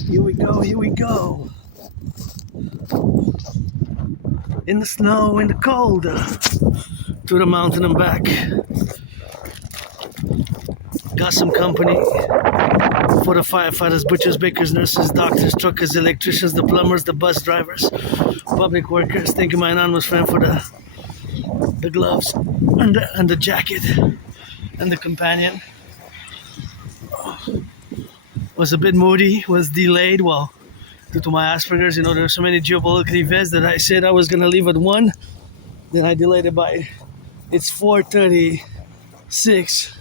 Here we go, here we go. In the snow, in the cold, to the mountain and back. Got some company for the firefighters, butchers, bakers, nurses, doctors, truckers, electricians, the plumbers, the bus drivers, public workers. Thank you, my anonymous friend, for the gloves and the jacket and the companion. Was a bit moody, was delayed. Well, due to my Asperger's, there are so many geopolitical events that I said I was going to leave at 1. Then I delayed it by, it's 4:36.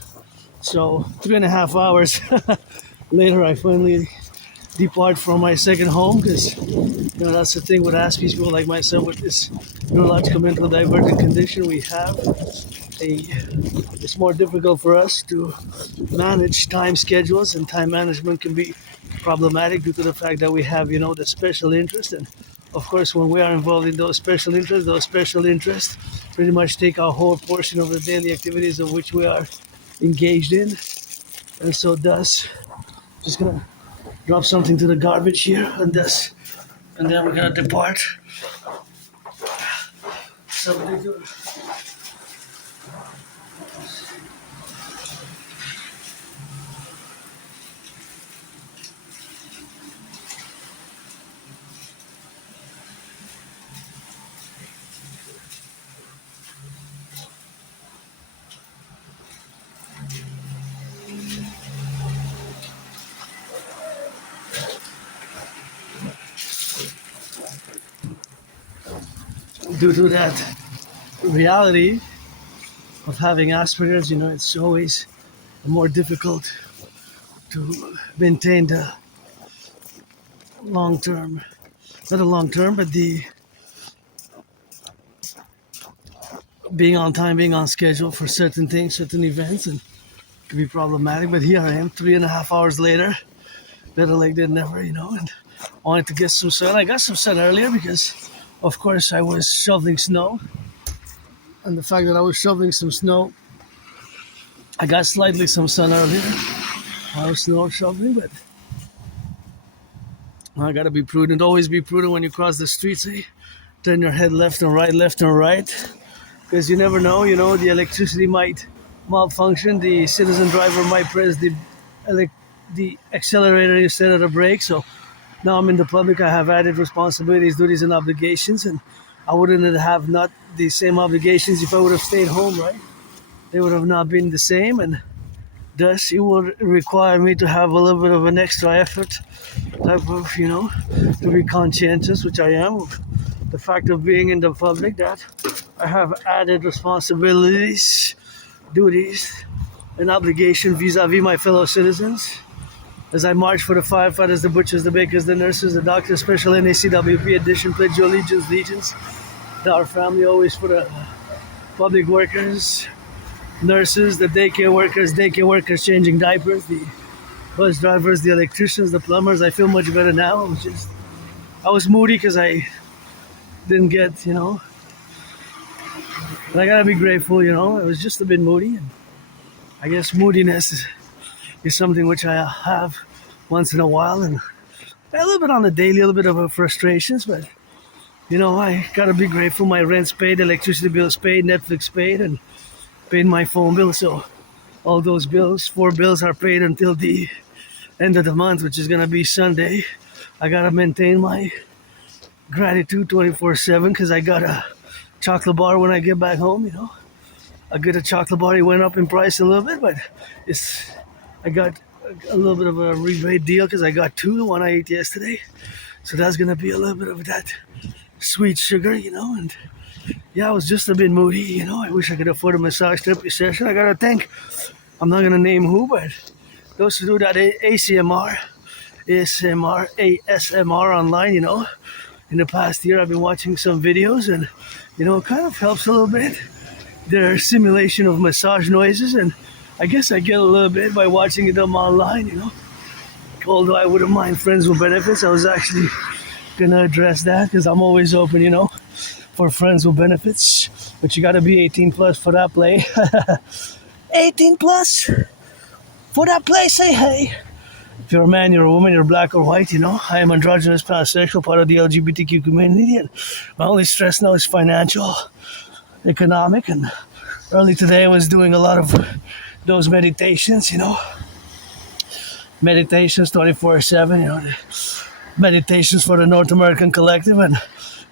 So 3.5 hours later, I finally depart from my second home because, that's the thing with Aspiesque people like myself with this neurological mental divergent condition we have. It's more difficult for us to manage time schedules, and time management can be problematic due to the fact that we have, the special interest. And of course, when we are involved in those special interests pretty much take our whole portion of the daily activities of which we are engaged in. And so thus, just gonna drop something to the garbage here, and then we're gonna depart. Something to due to that reality of having Asperger's, it's always more difficult to maintain the long-term, not the long-term, but the being on time, being on schedule for certain things, certain events, and it can be problematic. But here I am, 3.5 hours later, better late than never, and I wanted to get some sun. I got some sun earlier because, of course, I was shoveling snow. And the fact that I was shoveling some snow, I got slightly some sun earlier. I was snow shoveling, but I gotta be prudent. Always be prudent when you cross the streets. Turn your head left and right, because you never know. The electricity might malfunction. The citizen driver might press the accelerator instead of the brake. So now I'm in the public. I have added responsibilities, duties, and obligations, and I wouldn't have not the same obligations if I would have stayed home, right? They would have not been the same, and thus it would require me to have a little bit of an extra effort, type of, to be conscientious, which I am. The fact of being in the public, that I have added responsibilities, duties, and obligation vis-a-vis my fellow citizens. As I march for the firefighters, the butchers, the bakers, the nurses, the doctors, special NACWP edition, pledge your allegiance to our family, always for the public workers, nurses, the daycare workers changing diapers, the bus drivers, the electricians, the plumbers. I feel much better now. I was moody because I didn't get, but I gotta be grateful, I was just a bit moody, and I guess moodiness is something which I have once in a while, and a little bit on the daily, a little bit of a frustrations, but I gotta be grateful. My rent's paid, electricity bill's paid, Netflix paid, and paid my phone bill. So all those bills, 4 bills, are paid until the end of the month, which is gonna be Sunday. I gotta maintain my gratitude 24/7 because I got a chocolate bar when I get back home. I get a chocolate bar. It went up in price a little bit, but I got a little bit of a rebate deal because I got 2, the one I ate yesterday. So that's gonna be a little bit of that sweet sugar, and yeah, I was just a bit moody, I wish I could afford a massage therapy session. I gotta thank, I'm not gonna name who, but those who do that ASMR online, in the past year I've been watching some videos, and it kind of helps a little bit, their simulation of massage noises, and I guess I get a little bit by watching them online, although I wouldn't mind friends with benefits. I was actually gonna address that because I'm always open, for friends with benefits, but you gotta be 18 plus for that play. 18 plus for that play, say hey. If you're a man, you're a woman, you're black or white, I am androgynous, pansexual, part of the LGBTQ community, and my only stress now is financial, economic, and early today I was doing a lot of those meditations, meditations 24/7, meditations for the North American Collective, and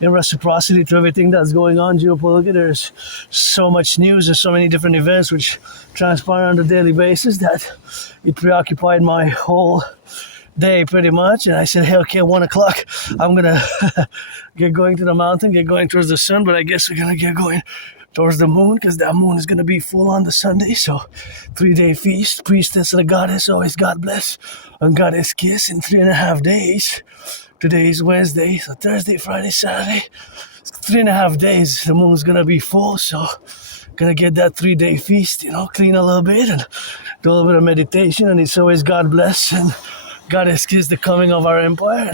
in reciprocity to everything that's going on geopolitically, there's so much news and so many different events which transpire on a daily basis that it preoccupied my whole day pretty much. And I said, hey, okay, 1 o'clock, I'm gonna get going to the mountain, get going towards the sun, but I guess we're gonna get going towards the moon because that moon is gonna be full on the Sunday. So 3-day feast, priestess of the goddess, always God bless, and goddess kiss in 3.5 days. Today is Wednesday, so Thursday, Friday, Saturday. 3.5 days, the moon's gonna be full, so gonna get that 3-day feast, clean a little bit and do a little bit of meditation, and it's always God bless and goddess kiss the coming of our empire.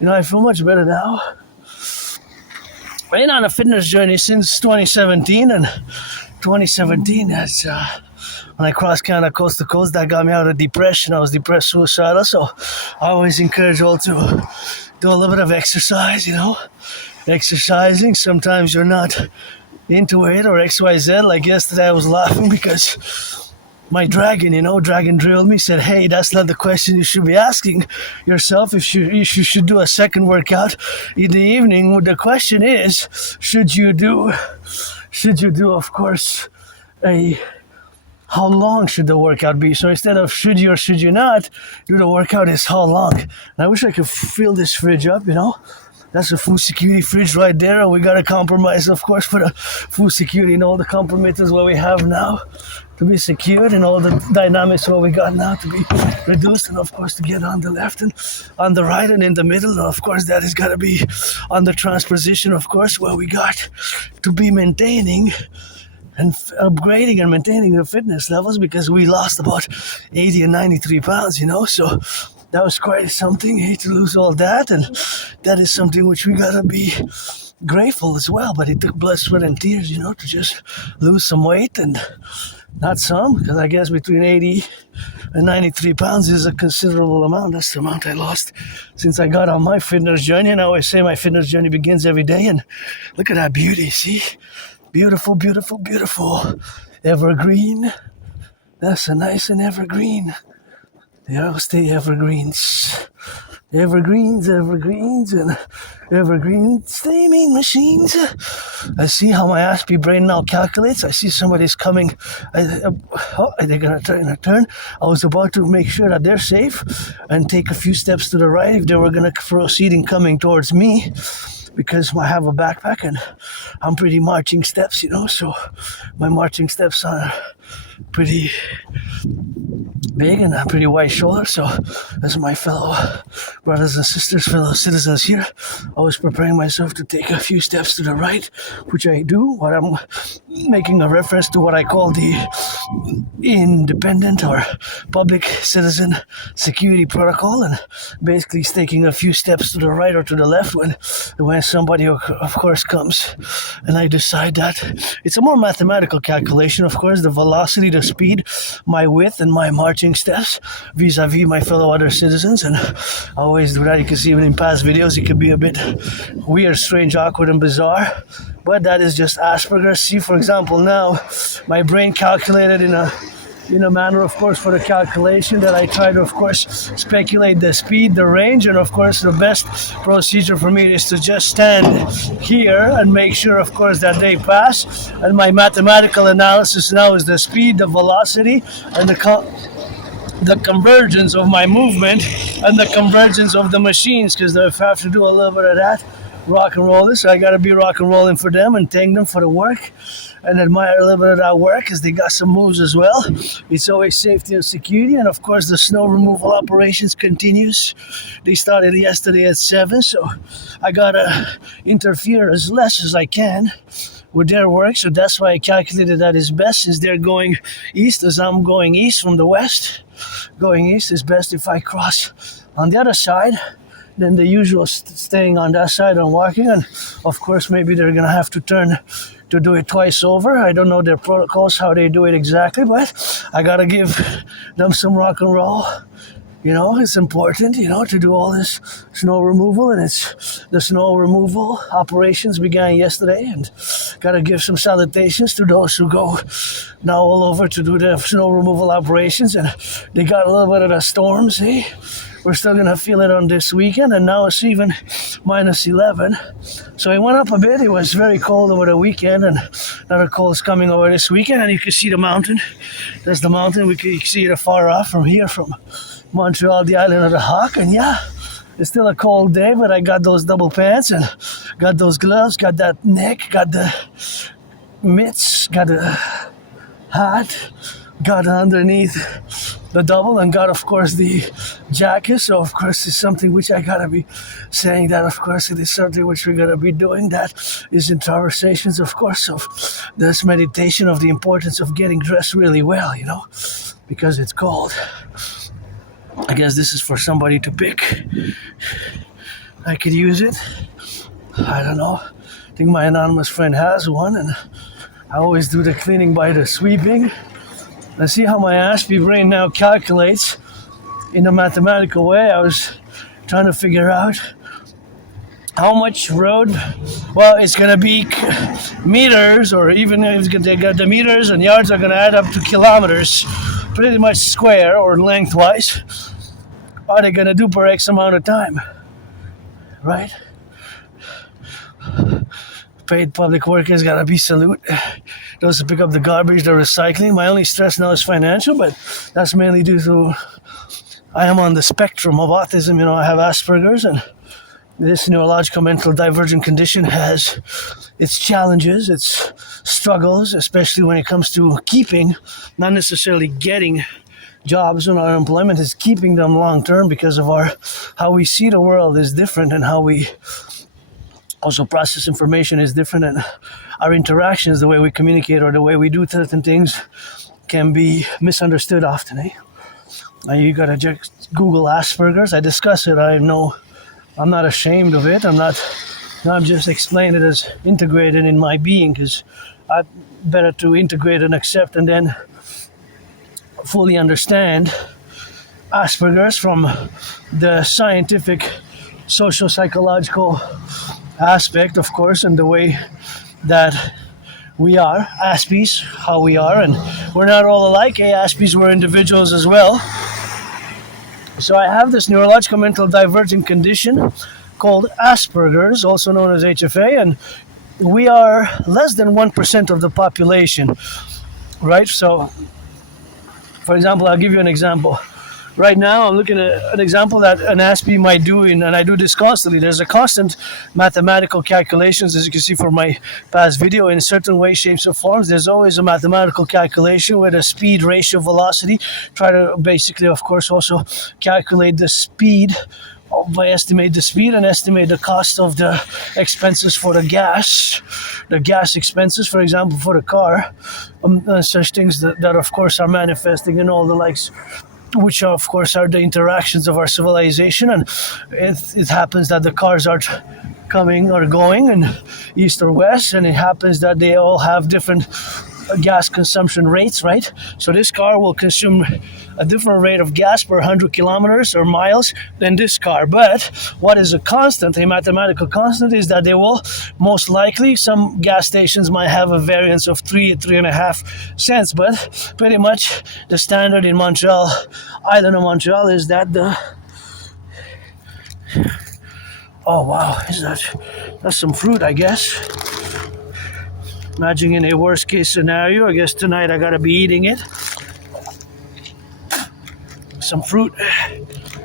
And, I feel much better now. I've been on a fitness journey since 2017, and 2017, that's when I crossed Canada coast to coast, that got me out of depression. I was depressed, suicidal, so I always encourage all to do a little bit of exercise, exercising. Sometimes you're not into it or XYZ. Like yesterday I was laughing because my dragon, dragon drilled me, said, hey, that's not the question you should be asking yourself. If you should do a second workout in the evening, the question is, should you do, of course, how long should the workout be? So instead of should you or should you not, do the workout is how long. And I wish I could fill this fridge up, That's a food security fridge right there. And we got to compromise, of course, for the food security and all the compromises what we have now to be secured and all the dynamics what we got now to be reduced. And, of course, to get on the left and on the right and in the middle. And, of course, that is got to be on the transposition, of course, where we got to be maintaining and upgrading and maintaining the fitness levels because we lost about 80 and 93 pounds, so that was quite something, to lose all that, and that is something which we gotta be grateful as well. But it took blood, sweat, and tears, to just lose some weight, and not some, because I guess between 80 and 93 pounds is a considerable amount. That's the amount I lost since I got on my fitness journey, and I always say my fitness journey begins every day, and look at that beauty, see? Beautiful, beautiful, beautiful. Evergreen. That's a nice and evergreen. They all stay evergreens. Evergreens, and evergreen steaming machines. I see how my Aspiesque brain now calculates. I see somebody's coming. They're going to turn. I was about to make sure that they're safe and take a few steps to the right if they were going to proceed in coming towards me, because I have a backpack and I'm pretty marching steps, so my marching steps are pretty big and I'm pretty wide shouldered. So as my fellow brothers and sisters, fellow citizens here, I was preparing myself to take a few steps to the right, which I do, what I'm making a reference to what I call the independent or public citizen security protocol, and basically taking a few steps to the right or to the left when somebody of course comes, and I decide that it's a more mathematical calculation, of course, the velocity, the speed, my width, and my marching steps vis-a-vis my fellow other citizens. And I always do that. You can see even in past videos it could be a bit weird, strange, awkward, and bizarre, but that is just Asperger's. See, for example, now my brain calculated in a manner, of course, for the calculation that I try to, of course, speculate the speed, the range, and, of course, the best procedure for me is to just stand here and make sure, of course, that they pass. And my mathematical analysis now is the speed, the velocity, and the convergence of my movement and the convergence of the machines, because if I have to do a little bit of that, rock and roll this, so I got to be rock and rolling for them and thank them for the work and admire a little bit of that work, because they got some moves as well. It's always safety and security, and of course the snow removal operations continues. They started yesterday at 7, so I gotta interfere as less as I can with their work. So that's why I calculated that is best, since they're going east as I'm going east from the west. Going east is best if I cross on the other side than the usual staying on that side and walking. And of course maybe they're gonna have to turn to do it twice over. I don't know their protocols, how they do it exactly, but I gotta give them some rock and roll, It's important, to do all this snow removal, and the snow removal operations began yesterday, and gotta give some salutations to those who go now all over to do the snow removal operations, and they got a little bit of the storms, eh? We're still gonna feel it on this weekend, and now it's even minus 11. So it went up a bit. It was very cold over the weekend, and another cold is coming over this weekend, and you can see the mountain. There's the mountain. You can see it afar off from here, from Montreal, the island of the Hawk. And yeah, it's still a cold day, but I got those double pants and got those gloves, got that neck, got the mitts, got the hat, got underneath the double, and got, of course, the jacket. So, of course, it's something which I gotta be saying that, of course, it is something which we're gonna be doing. That is in conversations, of course, of this meditation of the importance of getting dressed really well, because it's cold. I guess this is for somebody to pick. I could use it. I don't know. I think my anonymous friend has one, and I always do the cleaning by the sweeping. Let's see how my Aspiesque brain now calculates in a mathematical way. I was trying to figure out how much road. Well, it's going to be meters, or even if they got the meters and yards are going to add up to kilometers, pretty much square or lengthwise. Are they going to do per X amount of time? Right? Paid public workers gotta be salute. Those who pick up the garbage, the recycling. My only stress now is financial, but that's mainly due to I am on the spectrum of autism. I have Asperger's, and this neurological mental divergent condition has its challenges, its struggles, especially when it comes to keeping, not necessarily getting jobs when our employment is keeping them long term, because of how we see the world is different, and how we also process information is different, and our interactions, the way we communicate or the way we do certain things, can be misunderstood often. You gotta just Google Asperger's. I discuss it. I know I'm not ashamed of it. I'm just explaining it as integrated in my being, because I better to integrate and accept and then fully understand Asperger's from the scientific, social, psychological aspect, of course, and the way that we are, Aspies, how we are, and we're not all alike. Aspies, we're individuals as well. So I have this neurological mental divergent condition called Asperger's, also known as HFA, and we are less than 1% of the population, right? So, for example, I'll give you an example. Right now, I'm looking at an example that an Aspie might do, and I do this constantly. There's a constant mathematical calculations, as you can see from my past video, in certain ways, shapes, and forms. There's always a mathematical calculation with a speed, ratio, velocity. Try to basically, of course, also calculate the speed by estimate the speed and estimate the cost of the expenses for the gas expenses, for example, for the car, such things that of course are manifesting in all the likes, which are, of course, are the interactions of our civilization. And it happens that the cars are coming or going in east or west, and it happens that they all have different gas consumption rates, right? So this car will consume a different rate of gas per 100 kilometers or miles than this car. But what is a constant, a mathematical constant, is that they will most likely, some gas stations might have a variance of 3.5 cents, but pretty much the standard in Montreal, island of Montreal, is that oh wow, that's some fruit, I guess. Imagining a worst case scenario, I guess tonight I gotta be eating it. Some fruit,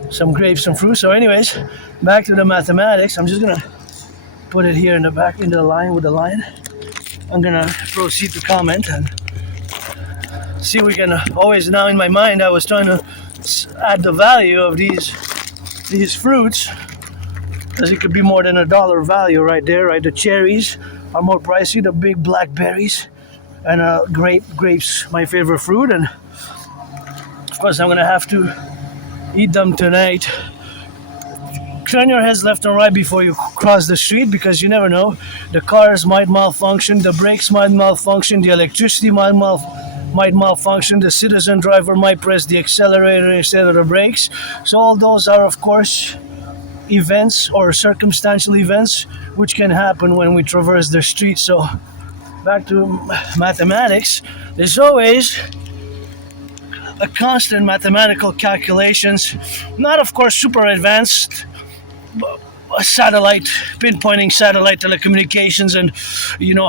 some grapes, some fruit. So anyways, back to the mathematics. I'm just gonna put it here in the back, in the line with the line. I'm gonna proceed to comment and see we can always, now in my mind I was trying to add the value of these fruits, because it could be more than $1 value right there, right? The cherries are more pricey, the big blackberries, and grapes, my favorite fruit, and of course I'm gonna have to eat them tonight. Turn your heads left and right before you cross the street, because you never know. The cars might malfunction, the brakes might malfunction, the electricity might might malfunction. The citizen driver might press the accelerator instead of the brakes. So all those are, of course, events or circumstantial events which can happen when we traverse the street. So back to mathematics, there's always a constant mathematical calculations, not of course super advanced satellite pinpointing satellite telecommunications and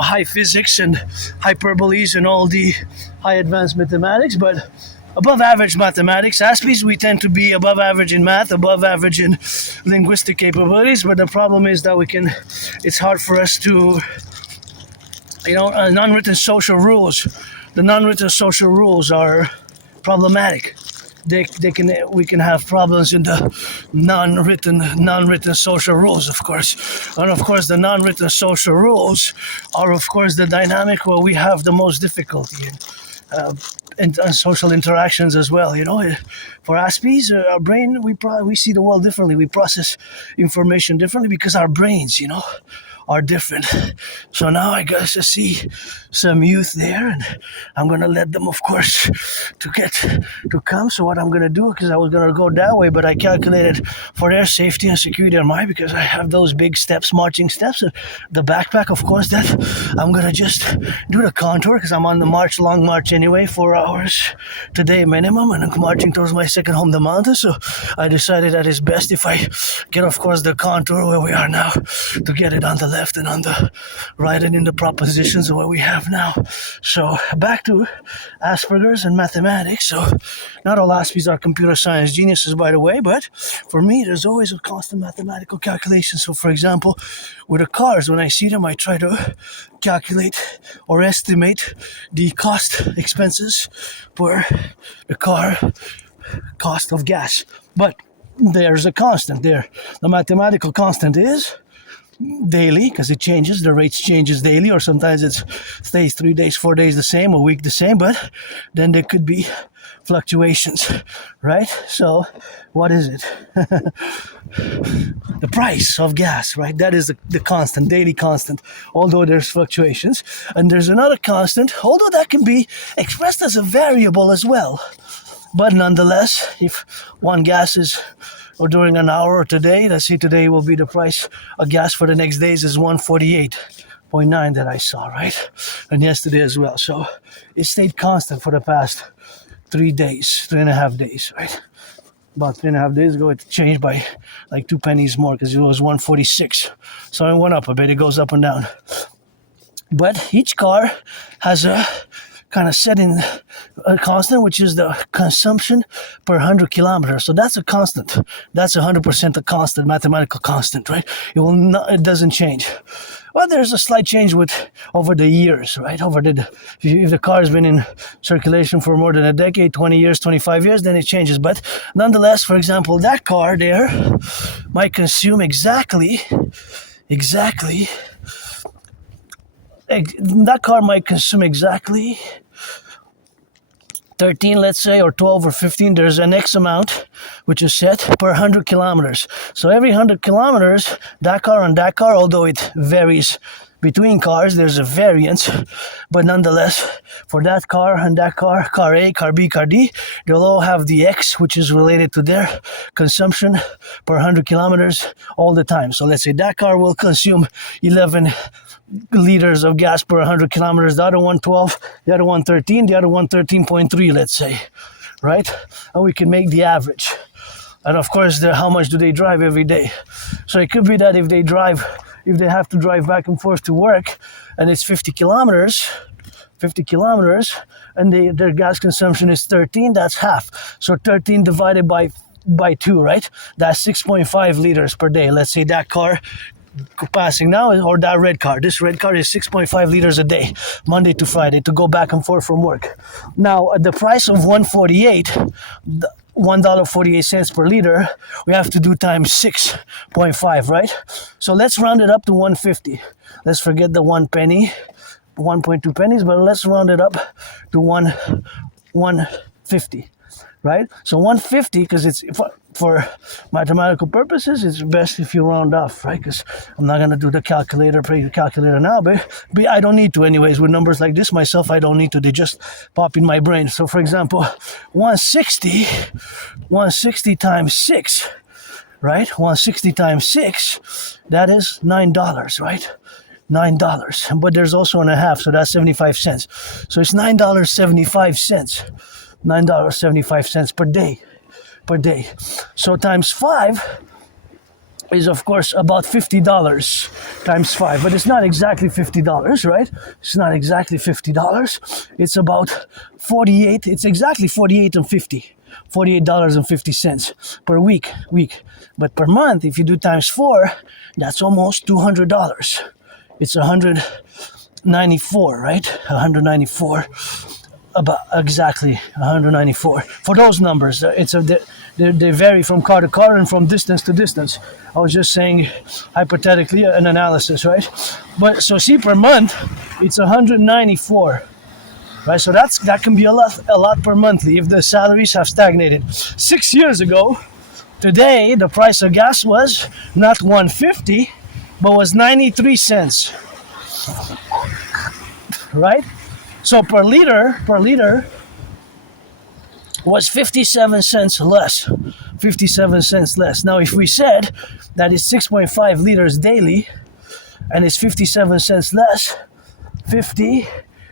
high physics and hyperboles and all the high advanced mathematics, but above average mathematics. Aspies, we tend to be above average in math, above average in linguistic capabilities, but the problem is that it's hard for us to non-written social rules. The non-written social rules are problematic. We can have problems in the non-written social rules, of course. And of course the non-written social rules are of course the dynamic where we have the most difficulty in social interactions as well. For Aspies, our brain, we see the world differently. We process information differently because our brains are different. So now I got to see some youth there, and I'm gonna let them, of course, to come. So what I'm gonna do, because I was gonna go that way, but I calculated for their safety and security and mine, because I have those big steps, marching steps, and the backpack, of course, that I'm gonna just do the contour, because I'm on the long march anyway, 4 hours today minimum, and I'm marching towards my second home, the mountain. So I decided that it's best if I get, of course, the contour where we are now, to get it on the left and on the right and in the propositions of what we have now. So back to Asperger's and mathematics. So not all Aspies are computer science geniuses, by the way, but for me there's always a constant mathematical calculation. So for example, with the cars, when I see them, I try to calculate or estimate the expenses for the car, cost of gas. But there's a constant there. The mathematical constant is daily, because it changes, the rates changes daily, or sometimes it stays 3 days, 4 days the same, a week the same, but then there could be fluctuations, right? So what is it? The price of gas, right? That is the constant, daily constant, although there's fluctuations. And there's another constant, although that can be expressed as a variable as well. But nonetheless, if one gas is, or during an hour, or today, let's see, today will be the price of gas for the next days is 148.9 that I saw, right? And yesterday as well. So it stayed constant for the past 3.5 days, right? About 3.5 days ago, it changed by like 2 pennies more, because it was 146. So it went up a bit. It goes up and down. But each car has a kind of set in a constant, which is the consumption per 100 kilometers. So that's a constant. That's 100% a constant, mathematical constant, right? It doesn't change. Well, there's a slight change over the years, right? If the car has been in circulation for more than a decade, 20 years, 25 years, then it changes. But nonetheless, for example, that car there might consume exactly that car might consume exactly 13, let's say, or 12 or 15. There's an X amount which is set per 100 kilometers. So every 100 kilometers, that car and that car, although it varies between cars, there's a variance, but nonetheless, for that car and that car, car A, car B, car D, they'll all have the X, which is related to their consumption per 100 kilometers all the time. So let's say that car will consume 11 liters of gas per 100 kilometers, the other one 12, the other one 13, the other one 13.3, let's say, right? And we can make the average. And of course, how much do they drive every day? So it could be that if they have to drive back and forth to work, and it's 50 kilometers, and their gas consumption is 13, that's half. So 13 divided by 2, right? That's 6.5 liters per day. Let's say that car passing now, or that red car. This red car is 6.5 liters a day, Monday to Friday, to go back and forth from work. Now, at the price of $1.48 per liter, we have to do times 6.5, right? So let's round it up to 150. Let's forget the 1 penny, 1.2 pennies, but let's round it up to 150. right? So 150, because it's for mathematical purposes, it's best if you round off, right? Because I'm not gonna do the calculator now, but I don't need to anyways. With numbers like this myself, I don't need to. They just pop in my brain. So for example, 160 times 6, right? 160 times 6, that is $9, right? $9, but there's also a half, so that's 75 cents. So it's $9.75, $9.75 per day. So times 5 is of course about $50 times 5, but it's not exactly $50, right? It's not exactly $50. It's about 48. It's exactly 48 and 50. $48.50 per week. But per month, if you do times 4, that's almost $200. It's 194, right? 194, about exactly 194. For those numbers, they vary from car to car and from distance to distance. I was just saying hypothetically an analysis, right? But so see, per month, it's 194. Right, so that can be a lot per monthly if the salaries have stagnated. 6 years ago, today the price of gas was not 150, but was 93 cents. Right? So per liter was 57 cents less. 57 cents less. Now if we said that it's 6.5 liters daily and it's 57 cents less, 50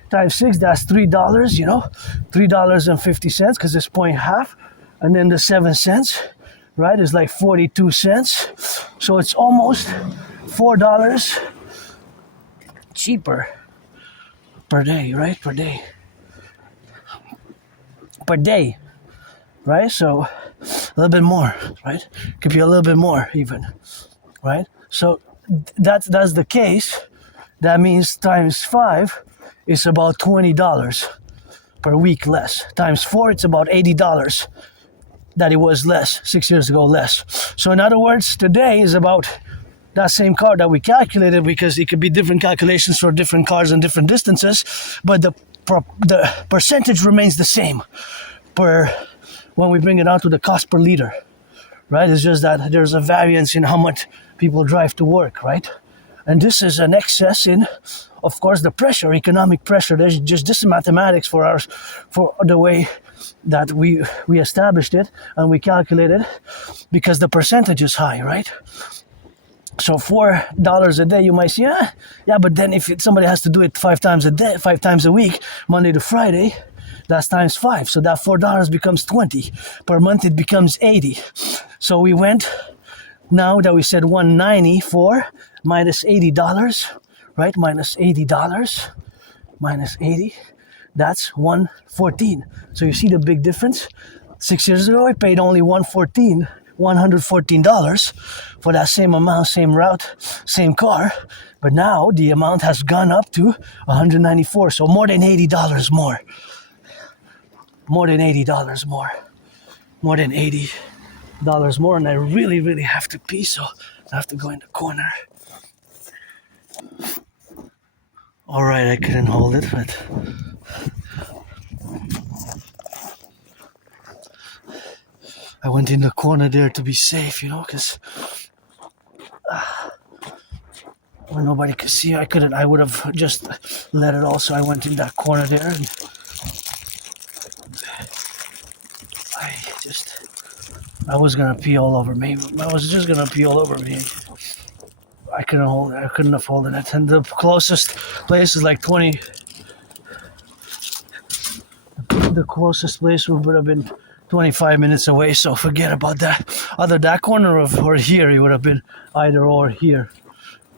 times 6, that's $3, $3.50, because it's 0.5, and then the 7 cents, right, is like 42 cents. So it's almost $4 cheaper per day, right? Per day, right? So a little bit more, right? Could be a little bit more even, right? So that's the case. That means times 5 is about $20 per week less. Times 4, it's about $80 that it was less, 6 years ago less. So in other words, today is about that same car that we calculated, because it could be different calculations for different cars and different distances, but the percentage remains the same when we bring it down to the cost per liter, right? It's just that there's a variance in how much people drive to work, right? And this is an excess in, of course, the pressure, economic pressure. There's just this mathematics for the way that we established it and we calculated, because the percentage is high, right? So $4 a day, you might say, yeah, but then if somebody has to do it 5 times a week, Monday to Friday, that's times 5. So that $4 becomes 20. Per month, it becomes 80. So we went, now that we said 194 minus $80, right? Minus $80, minus 80, that's 114. So you see the big difference? 6 years ago, I paid only $114 for that same amount, same route, same car. But now the amount has gone up to 194. So more than $80 more. More than $80 more. More than $80 more. And I really, really have to pee, so I have to go in the corner. All right, I couldn't hold it, but I went in the corner there to be safe, because when nobody could see, I would have just let it all, so I went in that corner there, and I was gonna pee all over me. I was just gonna pee all over me. I couldn't hold it. I couldn't have holding it. And the closest place is like 20. The closest place would have been 25 minutes away, so forget about that. Either that corner or here, it would have been either or here.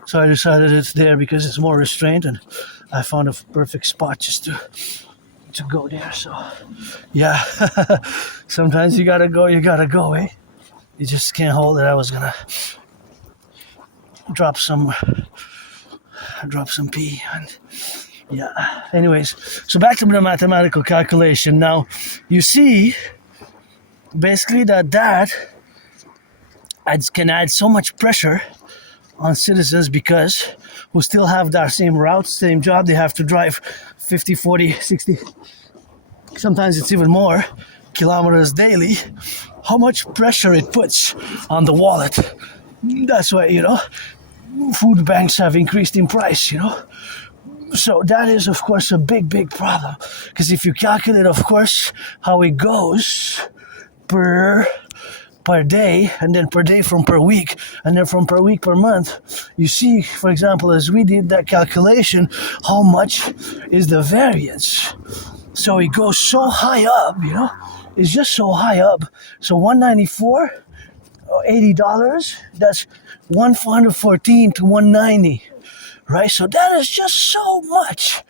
So I decided it's there because it's more restrained, and I found a perfect spot just to go there. So yeah, sometimes you gotta go, eh? You just can't hold it. I was gonna drop some pee, and yeah. Anyways, so back to the mathematical calculation. Now you see basically that can add so much pressure on citizens, because who still have that same route, same job. They have to drive 50, 40, 60, sometimes it's even more kilometers daily, how much pressure it puts on the wallet. That's why, food banks have increased in price, So that is, of course, a big problem. Because if you calculate, of course, how it goes per day, and then per day from per week, and then from per week per month, you see, for example, as we did that calculation, how much is the variance. So it goes so high up, it's just so high up. So 194 or $80, that's 114 to 190, right? So that is just so much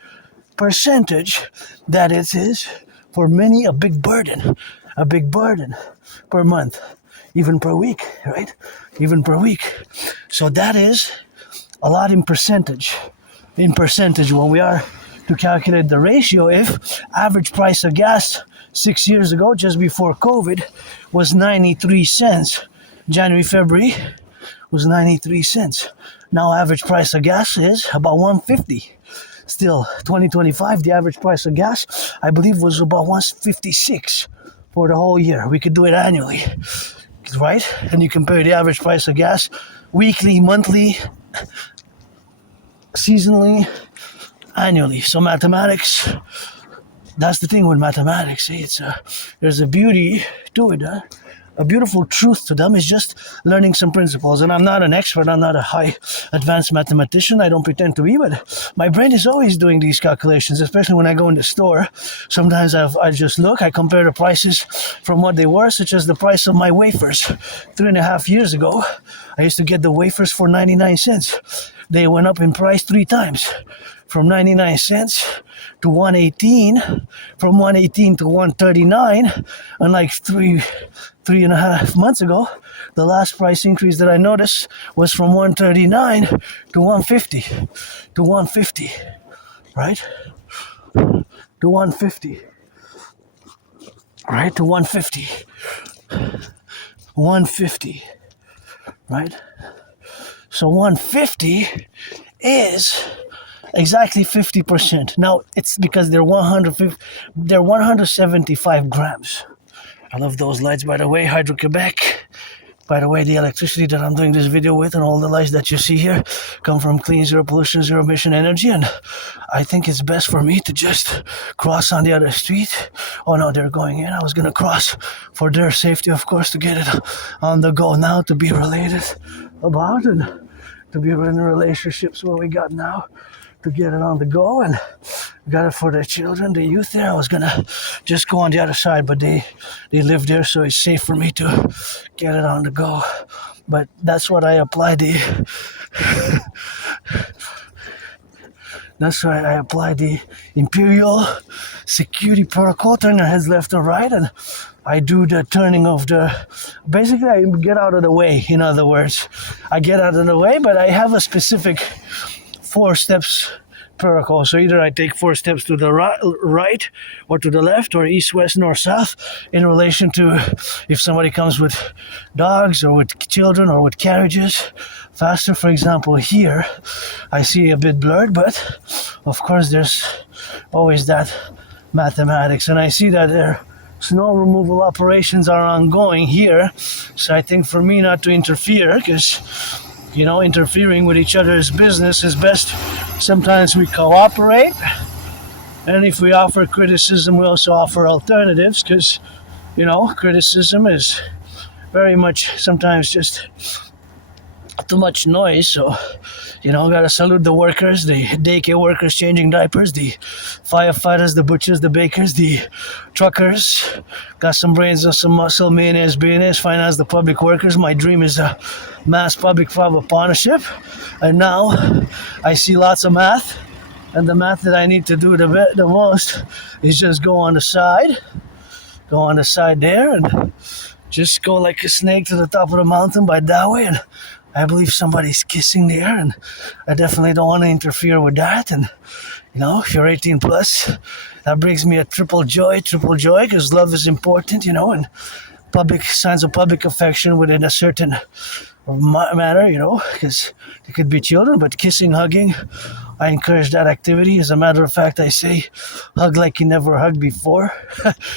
percentage that it is for many a big burden per month, even per week, right? Even per week. So that is a lot in percentage. When we are to calculate the ratio, if average price of gas 6 years ago, just before COVID, was 93 cents, January, February was 93 cents. Now average price of gas is about 150. Still, 2025, the average price of gas, I believe, was about 156 for the whole year. We could do it annually, right? And you compare the average price of gas weekly, monthly, seasonally, annually. So mathematics, that's the thing with mathematics. There's a beauty to it. A beautiful truth to them is just learning some principles. And I'm not an expert. I'm not a high advanced mathematician. I don't pretend to be, but my brain is always doing these calculations, especially when I go in the store. Sometimes I just look, I compare the prices from what they were, such as the price of my wafers. 3.5 years ago, I used to get the wafers for 99 cents. They went up in price 3 times. From 99 cents to 118, from 118 to 139, and like 3.5 months ago, the last price increase that I noticed was from 139 to 150, right? To 150, right? To 150, 150, right? So 150 is exactly 50%. Now, it's because they're 175 grams. I love those lights, by the way, Hydro-Quebec. By the way, the electricity that I'm doing this video with and all the lights that you see here come from clean, zero pollution, zero emission energy. And I think it's best for me to just cross on the other street. Oh no, they're going in. I was going to cross for their safety, of course, to get it on the go now, to be related about and to be in relationships where we got now, to get it on the go, and got it for the children, the youth there. I was gonna just go on the other side, but they live there, so it's safe for me to get it on the go. But that's what I apply the that's why I apply the Imperial security protocol, turn your heads left and right, and I do the turning of basically I get out of the way. In other words, I get out of the way, but I have a specific 4 steps protocol. So either I take 4 steps to the right or to the left, or east, west, north, south, in relation to if somebody comes with dogs or with children or with carriages faster. For example, here I see a bit blurred, but of course there's always that mathematics, and I see that their snow removal operations are ongoing here. So I think for me not to interfere, because interfering with each other's business is best. Sometimes we cooperate, and if we offer criticism, we also offer alternatives, because, criticism is very much sometimes just too much noise. So, gotta salute the workers, the daycare workers changing diapers, the firefighters, the butchers, the bakers, the truckers. Got some brains and some muscle, millionaires, billionaires, finance, the public workers. My dream is a mass public-private partnership. And now I see lots of math. And the math that I need to do the most is just go on the side there, and just go like a snake to the top of the mountain by that way. And I believe somebody's kissing there, and I definitely don't want to interfere with that. And, if you're 18 plus, that brings me a triple joy, because love is important, and public signs of public affection within a certain manner, because it could be children, but kissing, hugging, I encourage that activity. As a matter of fact, I say, hug like you never hugged before,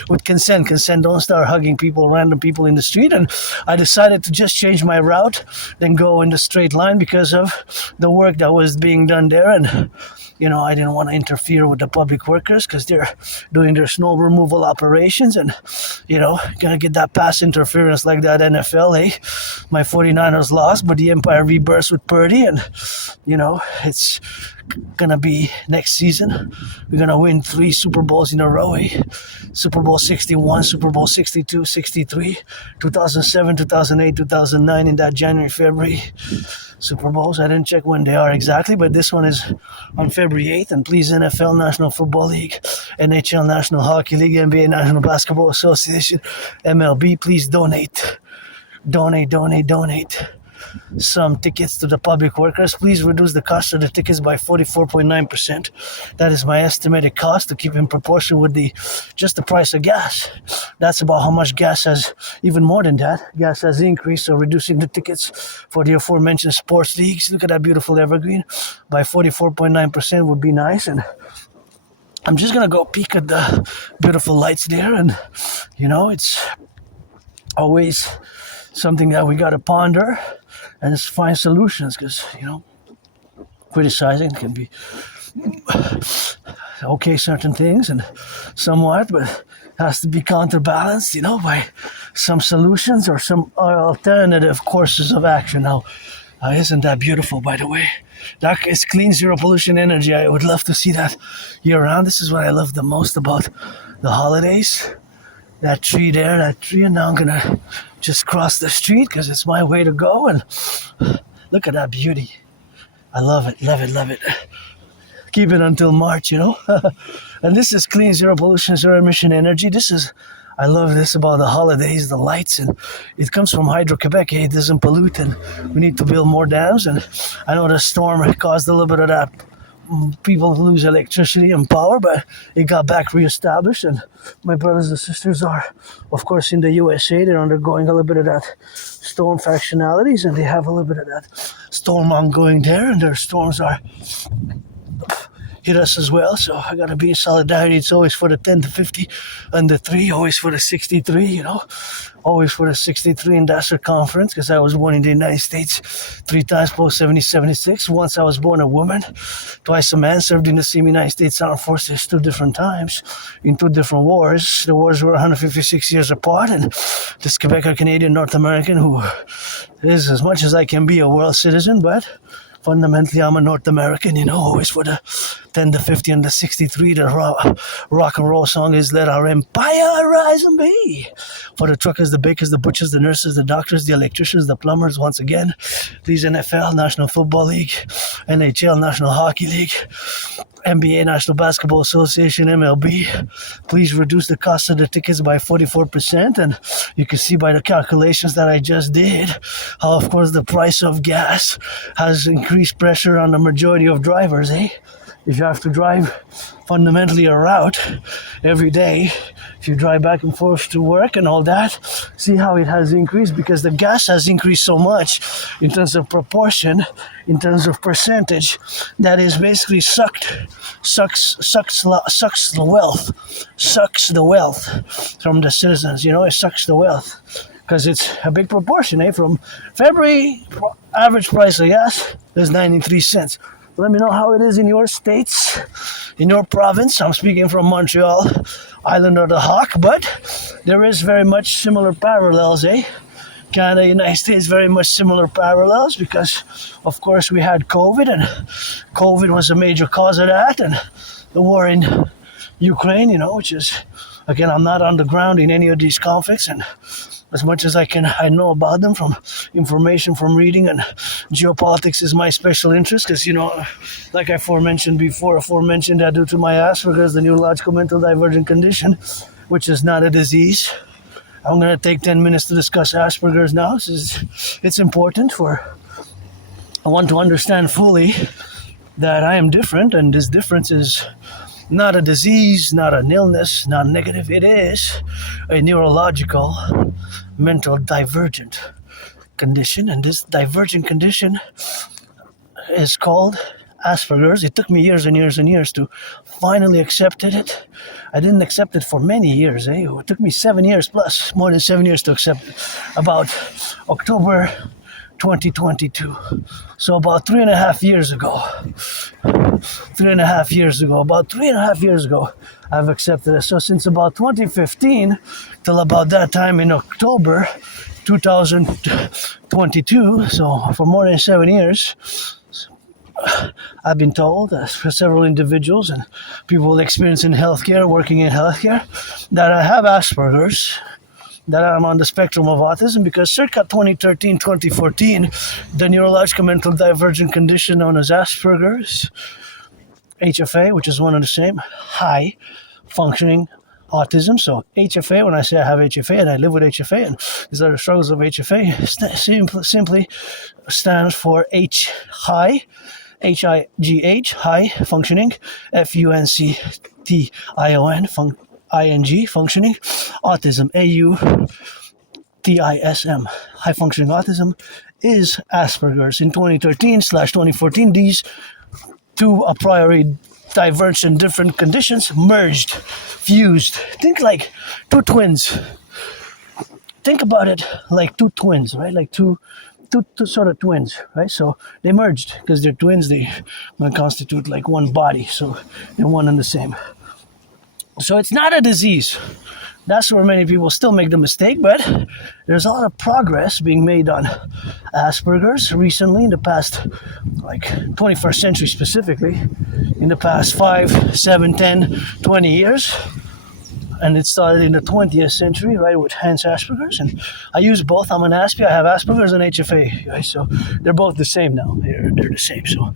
with consent. Consent, don't start hugging people, random people in the street. And I decided to just change my route, then go in the straight line because of the work that was being done there. And I didn't want to interfere with the public workers because they're doing their snow removal operations and, gonna get that pass interference like that NFL, eh? My 49ers lost, but the Empire rebirths with Purdy, and, it's gonna be next season. We're gonna win 3 Super Bowls in a row, eh? Super Bowl 61, Super Bowl 62, 63, 2007, 2008, 2009 in that January, February Super Bowls. I didn't check when they are exactly, but this one is on February 8th. And please, NFL, National Football League, NHL, National Hockey League, NBA, National Basketball Association, MLB, please donate some tickets to the public workers. Please reduce the cost of the tickets by 44.9%. That is my estimated cost to keep in proportion with just the price of gas. That's about how much gas has, even more than that, gas has increased. So reducing the tickets for the aforementioned sports leagues, look at that beautiful evergreen, by 44.9% would be nice. And I'm just going to go peek at the beautiful lights there. And, it's always something that we got to ponder and just find solutions because, criticizing can be okay, certain things and somewhat, but it has to be counterbalanced, by some solutions or some alternative courses of action. Now, isn't that beautiful, by the way? That is clean, zero pollution energy. I would love to see that year round. This is what I love the most about the holidays. That tree there, and now I'm gonna just cross the street because it's my way to go. And look at that beauty. I love it. Keep it until March, And this is clean, zero pollution, zero emission energy. I love this about the holidays, the lights, and it comes from Hydro-Quebec. It doesn't pollute, and we need to build more dams. And I know the storm caused a little bit of that. People lose electricity and power, but it got back reestablished. And my brothers and sisters are, of course, in the USA. They're undergoing a little bit of that storm factionalities, and they have a little bit of that storm ongoing there, and their storms are hit us as well. So I gotta be in solidarity. It's always for the 10 to 50 and the 3, always for the 63, always for the 63 in that circumference, because I was born in the United States 3 times post 76. Once I was born a woman, twice a man, served in the same United States Armed Forces 2 different times in 2 different wars. The wars were 156 years apart, and this Quebecer Canadian North American who is, as much as I can be, a world citizen, but fundamentally, I'm a North American, always for the 10 to 50 and the 63. The rock and roll song is Let Our Empire Rise and Be. For the truckers, the bakers, the butchers, the nurses, the doctors, the electricians, the plumbers, once again, please, NFL, National Football League, NHL, National Hockey League, NBA, National Basketball Association, MLB, please reduce the cost of the tickets by 44%. And you can see by the calculations that I just did how, of course, the price of gas has increased pressure on the majority of drivers, eh? If you have to drive fundamentally a route every day, if you drive back and forth to work and all that, see how it has increased, because the gas has increased so much in terms of proportion, in terms of percentage, that is basically sucks the wealth from the citizens. It sucks the wealth because it's a big proportion, from February average price of gas is 93 cents. Let me know how it is in your states, in your province. I'm speaking from Montreal, island of the Hawk, but there is very much similar parallels, eh? Canada, United States, very much similar parallels because, of course, we had COVID, and COVID was a major cause of that, and the war in Ukraine, which is, again, I'm not on the ground in any of these conflicts, and as much as I know about them from information, from reading, and geopolitics is my special interest because, like I aforementioned that due to my Asperger's, the neurological mental divergent condition, which is not a disease. I'm going to take 10 minutes to discuss Asperger's now. It's important I want to understand fully that I am different, and this difference is not a disease, not an illness, not negative. It is a neurological mental divergent condition, and this divergent condition is called Asperger's. It took me years and years and years to finally accept it. I didn't accept it for many years. It took me 7 years plus, more than 7 years to accept it. About October 2022. So about 3.5 years ago. About 3.5 years ago, I've accepted it. So since about 2015 till about that time in October 2022, so for more than 7 years, I've been told for several individuals and people experiencing healthcare, working in healthcare, that I have Asperger's, that I'm on the spectrum of autism, because circa 2013, 2014, the neurological mental divergent condition known as Asperger's, HFA, which is one and the same, high functioning autism. So HFA, when I say I have HFA and I live with HFA, and these are the struggles of HFA, simply stands for H high, HIGH, high functioning, FUNCTION, ING, functioning, autism, AUTISM, high functioning autism is Asperger's. In 2013/2014, these two a priori divergent different conditions merged, fused. Think like two twins. Think about it like two twins, right? Like two sort of twins, right? So they merged because they're twins. They might constitute like one body, so they're one and the same. So it's not a disease. That's where many people still make the mistake, but there's a lot of progress being made on Asperger's recently in the past, like 21st century specifically, in the past 5, 7, 10, 20 years. And it started in the 20th century, right, with Hans Asperger's. And I use both. I'm an Aspie. I have Asperger's and HFA, right? So they're both the same now. They're the same. So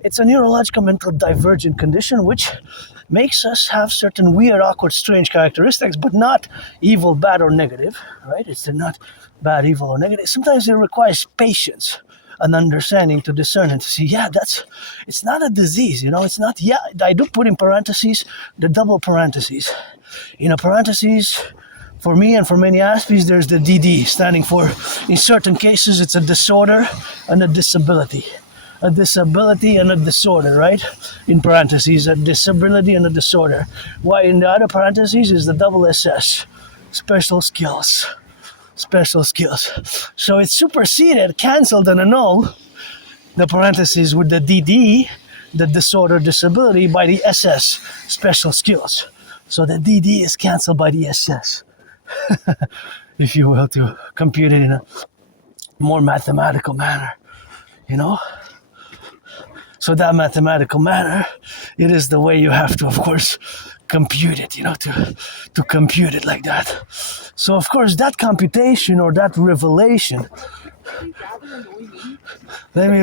it's a neurological mental divergent condition which makes us have certain weird, awkward, strange characteristics, but not evil, bad, or negative, right? They're not bad, evil, or negative. Sometimes it requires patience and understanding to discern and to see, it's not a disease, it's not, I do put in parentheses, the double parentheses. In a parentheses, for me and for many Aspies, there's the dedie, standing for, in certain cases, it's a disorder and a disability. A disability and a disorder, right? In parentheses, a disability and a disorder. Why in the other parentheses is the double SS, special skills. So it's superseded, cancelled, and annulled the parentheses with the DD, the disorder, disability, by the SS, special skills. So the DD is cancelled by the SS, if you will, to compute it in a more mathematical manner, So that mathematical manner, it is the way you have to, of course, compute it, to compute it like that. So, of course, that computation or that revelation, let me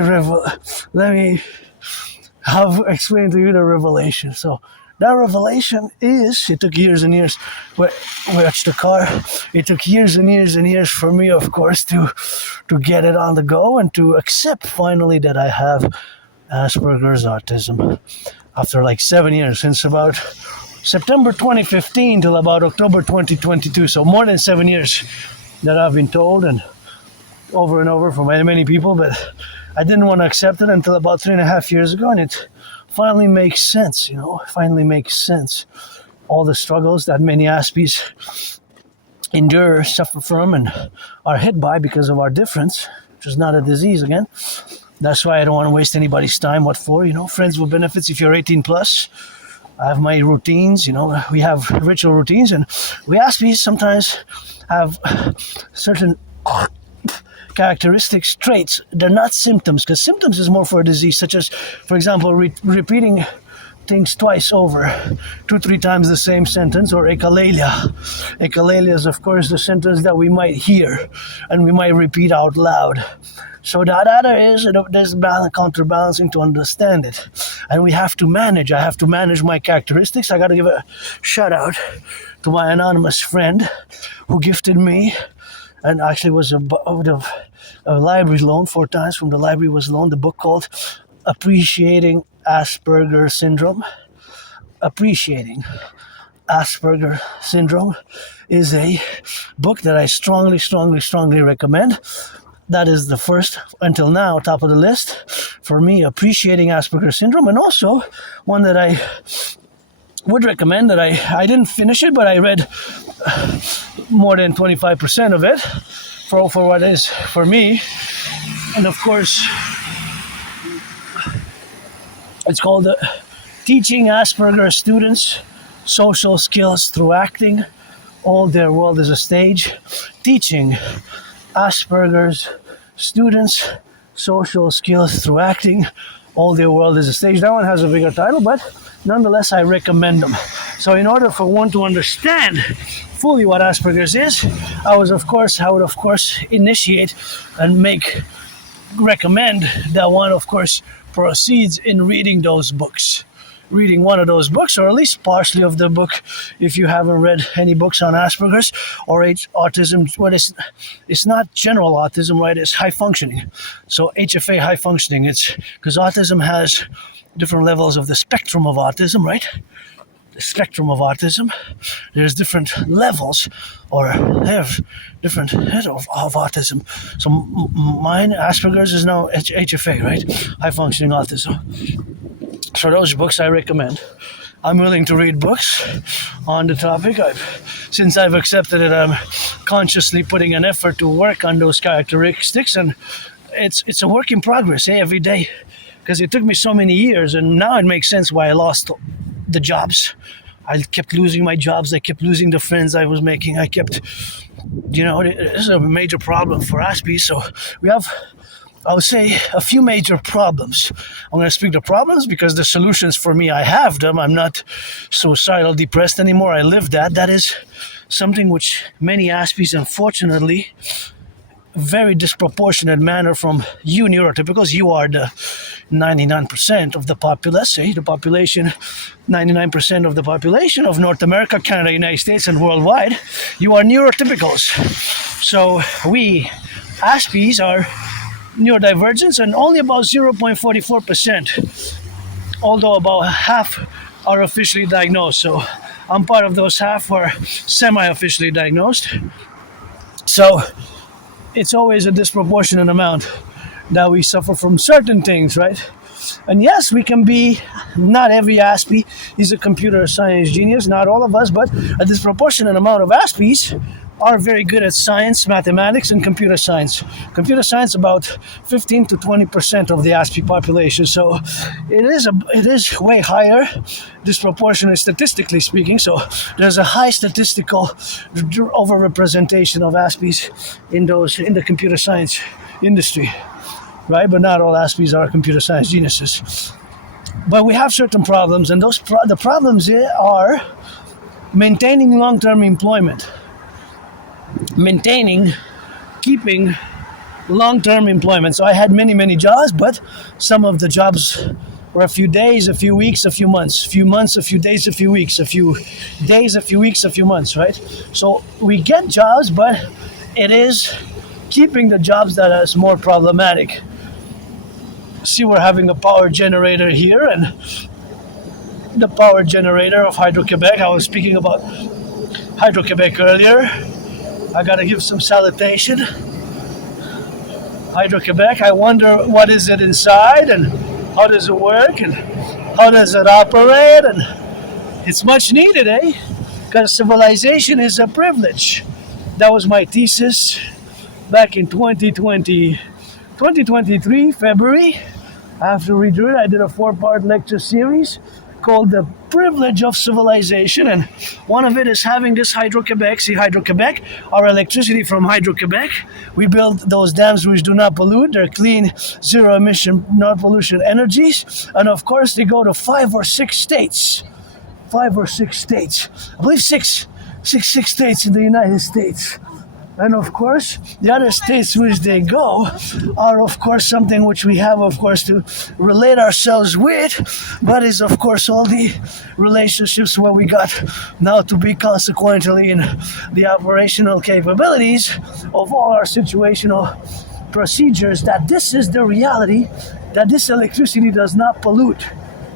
explain to you the revelation. So, that revelation is, it took years and years, watch the car, it took years and years and years for me, of course, to get it on the go and to accept finally that I have Asperger's autism after like 7 years, since about September 2015 till about October 2022. So more than 7 years that I've been told, and over from many people, but I didn't want to accept it until about 3.5 years ago, and it finally makes sense, finally makes sense. All the struggles that many Aspies endure, suffer from, and are hit by because of our difference, which is not a disease again. That's why I don't want to waste anybody's time. What for? Friends with benefits if you're 18 plus. I have my routines, we have ritual routines, and we Aspies sometimes have certain characteristics, traits. They're not symptoms, because symptoms is more for a disease, such as, for example, repeating things twice over, 2-3 times the same sentence, or echolalia. Echolalia is, of course, the sentence that we might hear and we might repeat out loud. So the other is, there's counterbalancing to understand it. And we have to manage. I have to manage my characteristics. I got to give a shout out to my anonymous friend who gifted me, and actually was a library loan 4 times from the library was loaned, the book called Appreciating Asperger Syndrome. Appreciating Asperger Syndrome is a book that I strongly recommend. that is the first, until now, top of the list for me, appreciating Asperger's syndrome, and also one that I would recommend that I didn't finish it, but I read more than 25% of it for what it is for me. And of course, it's called Teaching Asperger's Students Social Skills Through Acting. All their world is a stage. Teaching Asperger's Students Social Skills Through Acting. All their world is a stage. That one has a bigger title, but nonetheless, I recommend them. So in order for one to understand fully what Asperger's is, I would of course initiate and recommend that one, of course, proceeds in reading those books. Reading one of those books, or at least partially of the book, if you haven't read any books on Asperger's or autism. Well, it's not general autism, right? It's high functioning. So HFA, high functioning. It's because autism has different levels of the spectrum of autism, right? The spectrum of autism. There's different levels, or have different heads of autism. So mine, Asperger's, is now HFA, right? High functioning autism. So those books I recommend. I'm willing to read books on the topic. Since I've accepted it, I'm consciously putting an effort to work on those characteristics, and it's a work in progress every day, because it took me so many years, and now it makes sense why I lost the jobs. I kept losing my jobs. I kept losing the friends I was making. I kept, this is a major problem for Aspies. So we have, I would say, a few major problems. I'm going to speak the problems because the solutions for me, I have them. I'm not suicidal depressed anymore. I live that. That is something which many Aspies, unfortunately, very disproportionate manner from you neurotypicals. You are the 99% of the population, 99% of the population of North America, Canada, United States, and worldwide. You are neurotypicals. So we, Aspies, are neurodivergents, and only about 0.44%, although about half are officially diagnosed. So I'm part of those half who are semi-officially diagnosed. So it's always a disproportionate amount that we suffer from certain things, right? And yes, we can be, not every Aspie is a computer science genius, not all of us, but a disproportionate amount of Aspies are very good at science, mathematics, and computer science. Computer science, about 15 to 20% of the Aspie population. So it is way higher, disproportionate statistically speaking. So there's a high statistical overrepresentation of Aspies in the computer science industry, right? But not all Aspies are computer science geniuses. But we have certain problems, and the problems are maintaining long-term employment. Keeping long-term employment. So I had many jobs, but some of the jobs were a few days, a few weeks, a few months, a few days, a few weeks, a few days, a few weeks, a few months, right? So we get jobs, but it is keeping the jobs that is more problematic. See, we're having a power generator here, and the power generator of Hydro-Quebec. I was speaking about Hydro-Quebec earlier. I gotta give some salutation. Hydro-Quebec, I wonder what is it inside, and how does it work, and how does it operate, and it's much needed, because civilization is a privilege. That was my thesis back in 2023, February. After we drew it, I did a 4-part lecture series called The Privilege of Civilization, and one of it is having this Hydro-Quebec. See, Hydro-Quebec, our electricity from Hydro-Quebec, we build those dams which do not pollute. They're clean, zero emission, non pollution energies, and of course they go to 5 or 6 states. I believe six states in the United States. And of course, the other states which they go are, of course, something which we have, of course, to relate ourselves with, but is, of course, all the relationships where we got now to be consequently in the operational capabilities of all our situational procedures, that this is the reality, that this electricity does not pollute,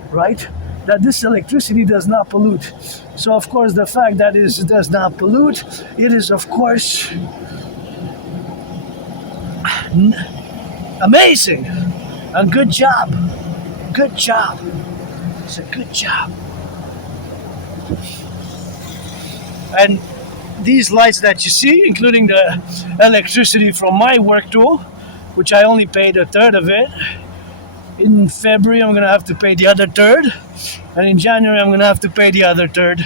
right? That this electricity does not pollute. So, of course, the fact that it does not pollute, it is, of course, Amazing. A good job. Good job. It's a good job. And these lights that you see, including the electricity from my work tool, which I only paid a third of it. In February, I'm going to have to pay the other third. And in January, I'm going to have to pay the other third.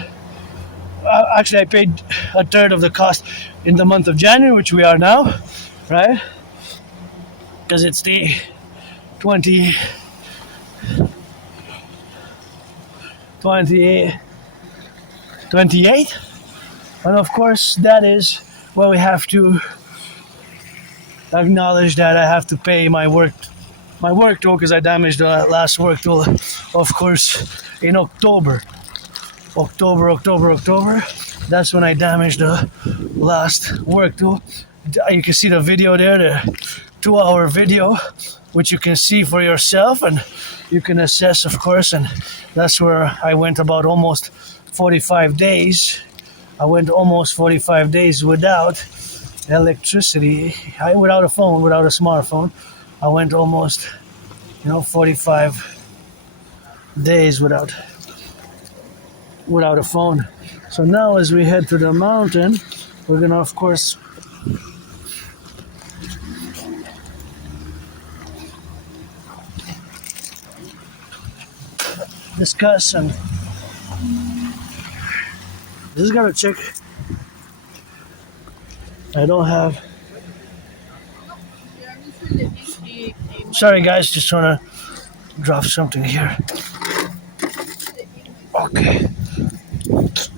Actually, I paid a third of the cost in the month of January, which we are now, right? Because it's the 28th. And of course, that is where we have to acknowledge that I have to pay my work tool because I damaged the last work tool, of course, in October. October. That's when I damaged the last work tool. You can see the video there, the 2-hour video, which you can see for yourself and you can assess, of course. And that's where I went about almost 45 days. I went almost 45 days without electricity, without a phone, without a smartphone. I went almost, 45 days without a phone. So now as we head to the mountain, we're gonna, of course, discuss and just gotta check. I don't have. Sorry guys, just trying to drop something here. Okay.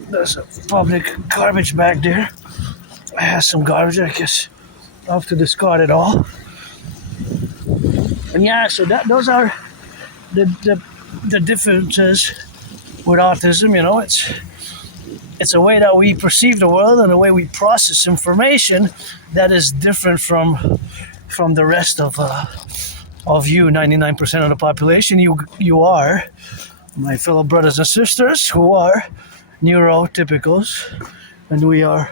There's a public garbage bag there. I have some garbage, I guess I'll have to discard it all. And yeah, so those are the differences with autism. It's a way that we perceive the world and the way we process information that is different from the rest of you, 99% of the population. You are my fellow brothers and sisters who are neurotypicals, and we are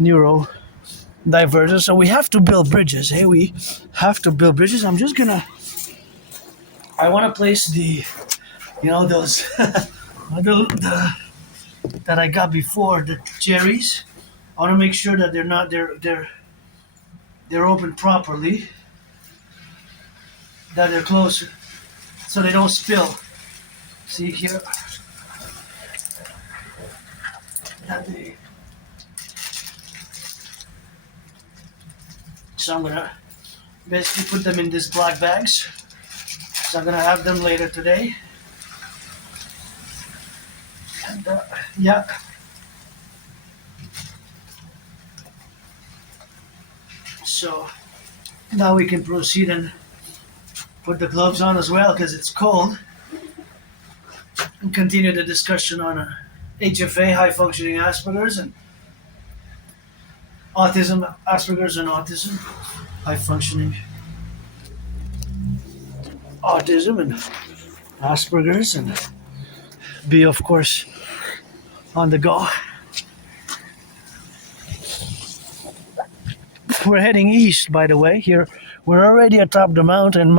neurodivergent. So we have to build bridges. Hey, we have to build bridges. I want to place those that I got before, the cherries. I want to make sure that they're open properly, that they're closed so they don't spill. See here? So I'm gonna basically put them in these black bags. So I'm gonna have them later today. And yeah. So now we can proceed and put the gloves on as well because it's cold, and continue the discussion on HFA, high functioning Asperger's, and autism, Asperger's and autism, high functioning autism and Asperger's, and be, of course, on the go. We're heading east, by the way. Here, we're already atop the mountain,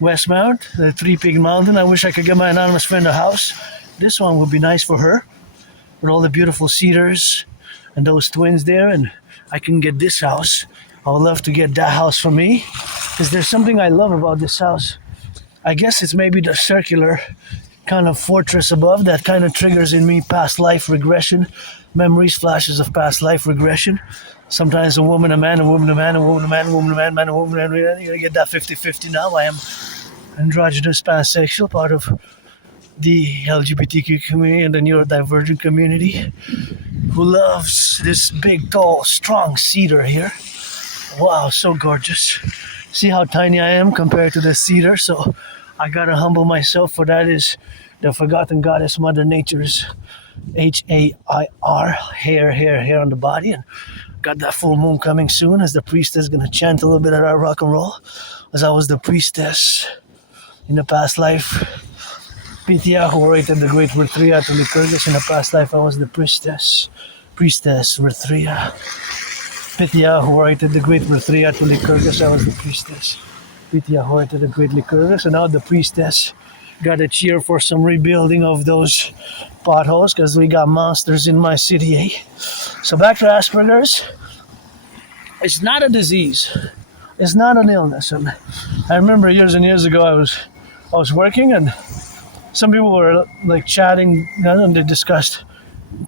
Westmount, the Three-Peak Mountain. I wish I could get my anonymous friend a house. This one would be nice for her, with all the beautiful cedars and those twins there, and I can get this house. I would love to get that house for me, because there's something I love about this house. I guess it's maybe the circular kind of fortress above that kind of triggers in me past life regression, memories, flashes of past life regression. Sometimes a woman, a man, a woman, a man, a woman, a man, a woman, a man, man, a woman, and you get that 50-50 now. I am androgynous pansexual, part of the LGBTQ community and the neurodivergent community, who loves this big, tall, strong cedar here. Wow, so gorgeous. See how tiny I am compared to the cedar, so I gotta humble myself, for that is the forgotten goddess Mother Nature's Hair, hair on the body. And got that full moon coming soon, as the priestess is gonna chant a little bit of that rock and roll, as I was the priestess in the past life. Pitya, who orated the great Virthria to Lycurgus, in the past life I was the priestess Virthria. Pitya Horita the Great Prathriya to Lycurgus. I was the priestess. Pitya Horita the Great Lycurgus. And now the priestess got a cheer for some rebuilding of those potholes because we got monsters in my city. Eh? So back to Asperger's. It's not a disease. It's not an illness. And I remember years and years ago I was working and some people were like chatting and they discussed,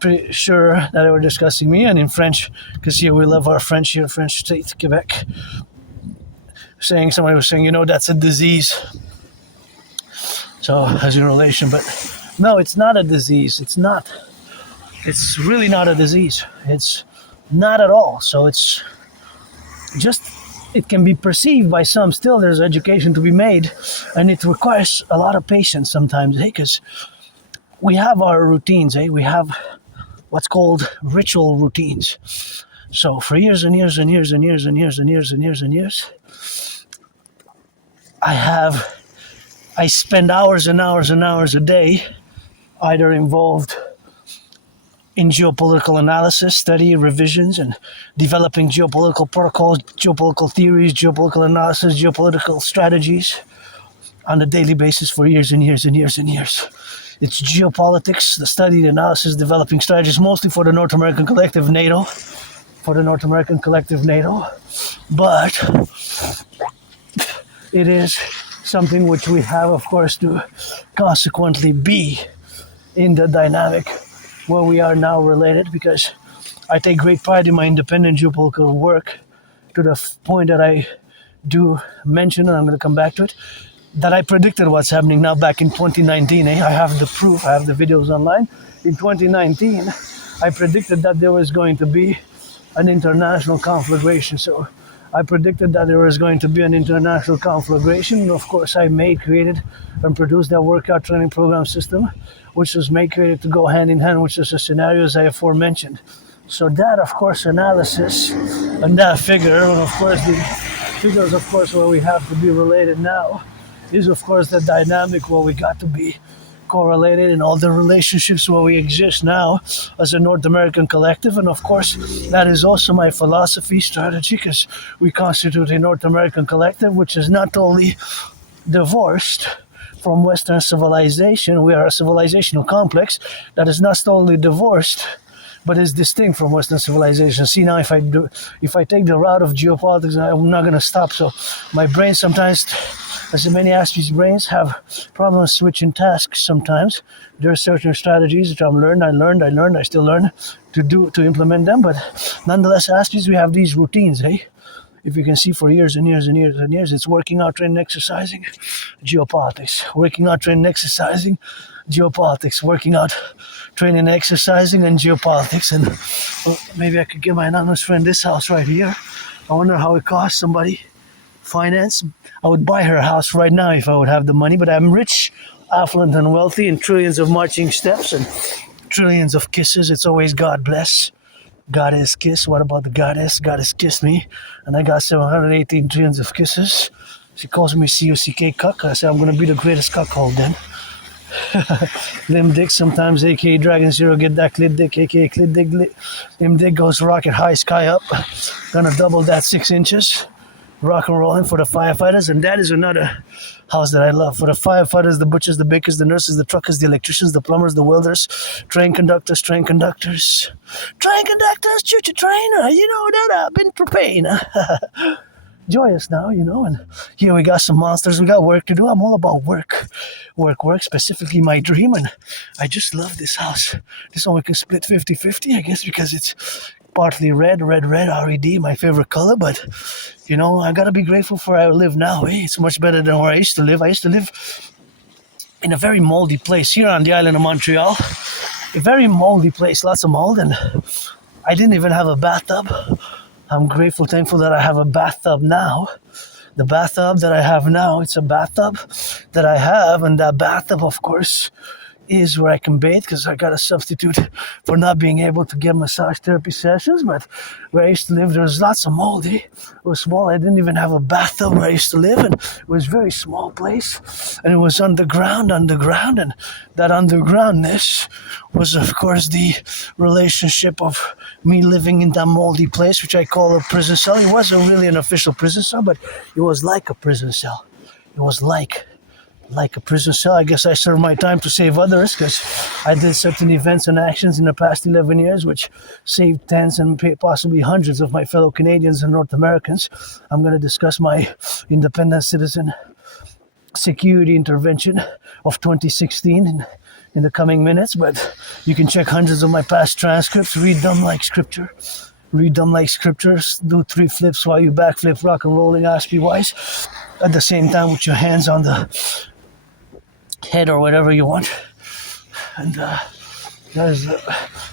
pretty sure that they were discussing me, and in French, because here we love our French here, French state, Quebec. Somebody was saying, that's a disease. So as in relation, but no, it's not a disease. It's not. It's really not a disease. It's not at all. So it's just, it can be perceived by some. Still, there's education to be made, and it requires a lot of patience sometimes, because we have our routines, we have what's called ritual routines. So for years and years and years and years and years and years and years and years, I spend hours and hours and hours a day either involved in geopolitical analysis, study, revisions, and developing geopolitical protocols, geopolitical theories, geopolitical analysis, geopolitical strategies on a daily basis for years and years and years and years. It's geopolitics, the study, the analysis, developing strategies, mostly for the North American Collective NATO, but it is something which we have, of course, to consequently be in the dynamic where we are now related, because I take great pride in my independent geopolitical work to the point that I do mention, and I'm going to come back to it, that I predicted what's happening now back in 2019. I have the proof, I have the videos online. In 2019, I predicted that there was going to be an international conflagration. So I predicted that there was going to be an international conflagration. And of course, I created, and produced that workout training program system, which was created to go hand in hand, which is the scenarios I aforementioned. So that, of course, analysis and that figure, and of course, the figures, of course, where we have to be related now, is of course the dynamic where we got to be correlated in all the relationships where we exist now as a North American collective. And of course, that is also my philosophy, strategy, because we constitute a North American collective, which is not only divorced from Western civilization. We are a civilizational complex that is not only divorced, but is distinct from Western civilization. See, now if I take the route of geopolitics, I'm not going to stop. So my brain sometimes, as many Aspiesque brains, have problems switching tasks sometimes. There are certain strategies which I still learn to implement them. But nonetheless, Aspiesque, we have these routines, If you can see, for years and years and years and years, it's working out, training, exercising, geopolitics. Working out, training, exercising, geopolitics. Working out, training, exercising, and geopolitics. And maybe I could give my anonymous friend this house right here. I wonder how it costs somebody finance. I would buy her a house right now if I would have the money, but I'm rich, affluent, and wealthy, and trillions of marching steps and trillions of kisses. It's always God bless. Goddess kiss. What about the goddess? Goddess kissed me, and I got 718 trillions of kisses. She calls me CUCK cuck. I said I'm going to be the greatest cuckold then. Limb dick sometimes, aka Dragon Zero, get that clit dick, aka clit dick. Limb dick goes rocket high, sky up. Gonna double that 6 inches. Rock and rolling for the firefighters, and that is another house that I love. For the firefighters, the butchers, the bakers, the nurses, the truckers, the electricians, the plumbers, the welders, train conductors, choo-choo trainer, that I've been preparing. Joyous now, and here we got some monsters, we got work to do. I'm all about work, specifically my dream, and I just love this house. This one we can split 50-50, I guess, because it's partly red, RED, my favorite color, but I gotta be grateful for where I live now. It's much better than where I used to live. I used to live in a very moldy place here on the island of Montreal. A very moldy place, lots of mold, and I didn't even have a bathtub. I'm grateful, thankful that I have a bathtub now. The bathtub that I have now, it's a bathtub that I have, and that bathtub, of course, is where I can bathe because I got a substitute for not being able to get massage therapy sessions. But where I used to live, there was lots of mold. It was small. I didn't even have a bathtub where I used to live, and it was a very small place. And it was underground, and that undergroundness was, of course, the relationship of me living in that moldy place, which I call a prison cell. It wasn't really an official prison cell, but it was like a prison cell. It was like a prison cell. I guess I served my time to save others because I did certain events and actions in the past 11 years which saved tens and possibly hundreds of my fellow Canadians and North Americans. I'm going to discuss my independent citizen security intervention of 2016 in the coming minutes, but you can check hundreds of my past transcripts, read them like scripture. Read them like scriptures, do 3 flips while you backflip, rock and rolling, Aspiesque, at the same time with your hands on the head or whatever you want. And that is a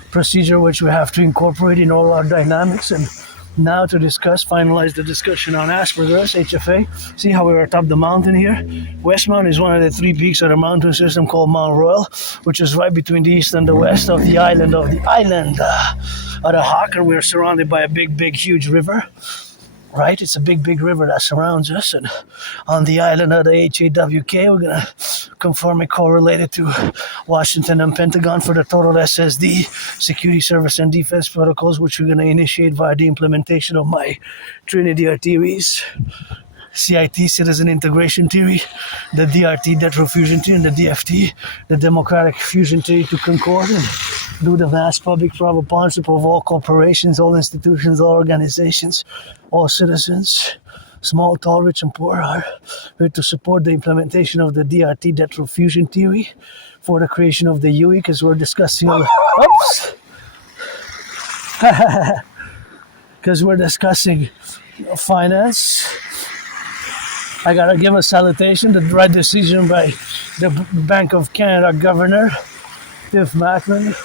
procedure which we have to incorporate in all our dynamics. And now to finalize the discussion on Asperger's, HFA. See how we're atop the mountain here? Westmount is one of the 3 peaks of the mountain system called Mount Royal, which is right between the east and the west of the island of the Hawk, and we're surrounded by a big, huge river. Right? It's a big river that surrounds us, and on the island of the HAWK, we're going to conform and correlate it to Washington and Pentagon for the total SSD, Security Service and Defense Protocols, which we're going to initiate via the implementation of my Trinity theories. CIT, Citizen Integration Theory, the DRT, Debt Fusion Theory, and the DFT, the Democratic Fusion Theory to concord and do the vast public-private partnership of all corporations, all institutions, all organizations, all citizens, small, tall, rich, and poor, are here to support the implementation of the DRT, Debt Fusion Theory, for the creation of the UE, because we're discussing because we're discussing finance. I gotta give a salutation, the right decision by the Bank of Canada Governor, Tiff Macklin,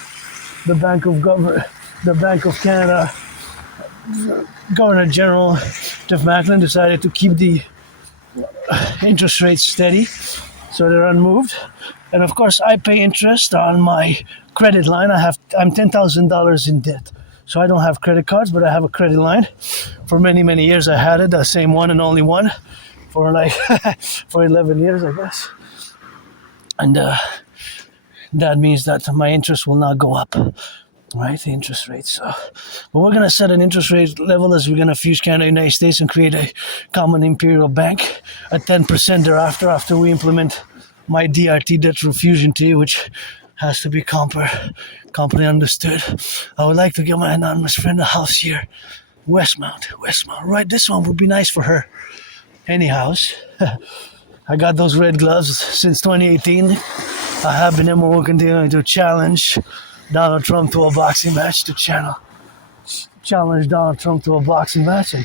the Bank of Canada Governor General Tiff Macklin decided to keep the interest rates steady, so they're unmoved. And of course, I pay interest on my credit line. I'm $10,000 in debt. So I don't have credit cards, but I have a credit line. For many years I had it, the same one and only one. For 11 years, I guess. And that means that my interest will not go up, right? The interest rates. So, but we're going to set an interest rate level as we're going to fuse Canada and the United States and create a common imperial bank at 10% thereafter, after we implement my DRT, debt fusion theory, which has to be completely understood. I would like to give my anonymous friend a house here. Westmount, right? This one would be nice for her. Any house. I got those red gloves since 2018. I have been able to continue to challenge Donald Trump to a boxing match, challenge Donald Trump to a boxing match. And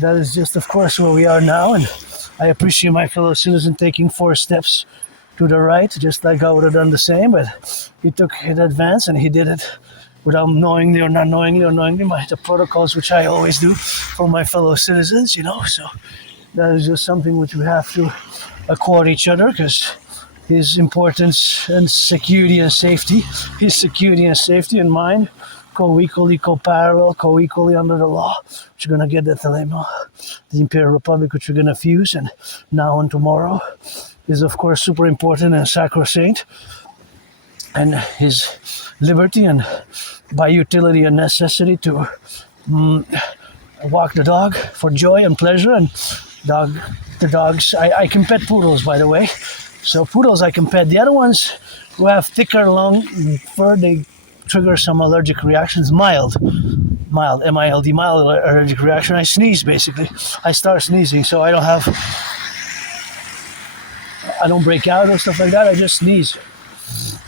that is just, of course, where we are now. And I appreciate my fellow citizen taking 4 steps to the right, just like I would have done the same. But he took it advance, and he did it without knowingly or not knowingly the protocols which I always do for my fellow citizens, So that is just something which we have to accord each other, because his importance and security and safety and mine co-equally, co-parallel, co-equally under the law, which we're going to get the dilemma, the Imperial Republic, which we're going to fuse, and now and tomorrow is, of course, super important and sacrosanct, and his liberty and by utility and necessity to walk the dog for joy and pleasure. And the dogs, I can pet poodles, by the way. So poodles I can pet. The other ones who have thicker, long fur, they trigger some allergic reactions. Mild, M-I-L-D, mild allergic reaction. I sneeze, basically. I start sneezing, so I don't break out or stuff like that. I just sneeze.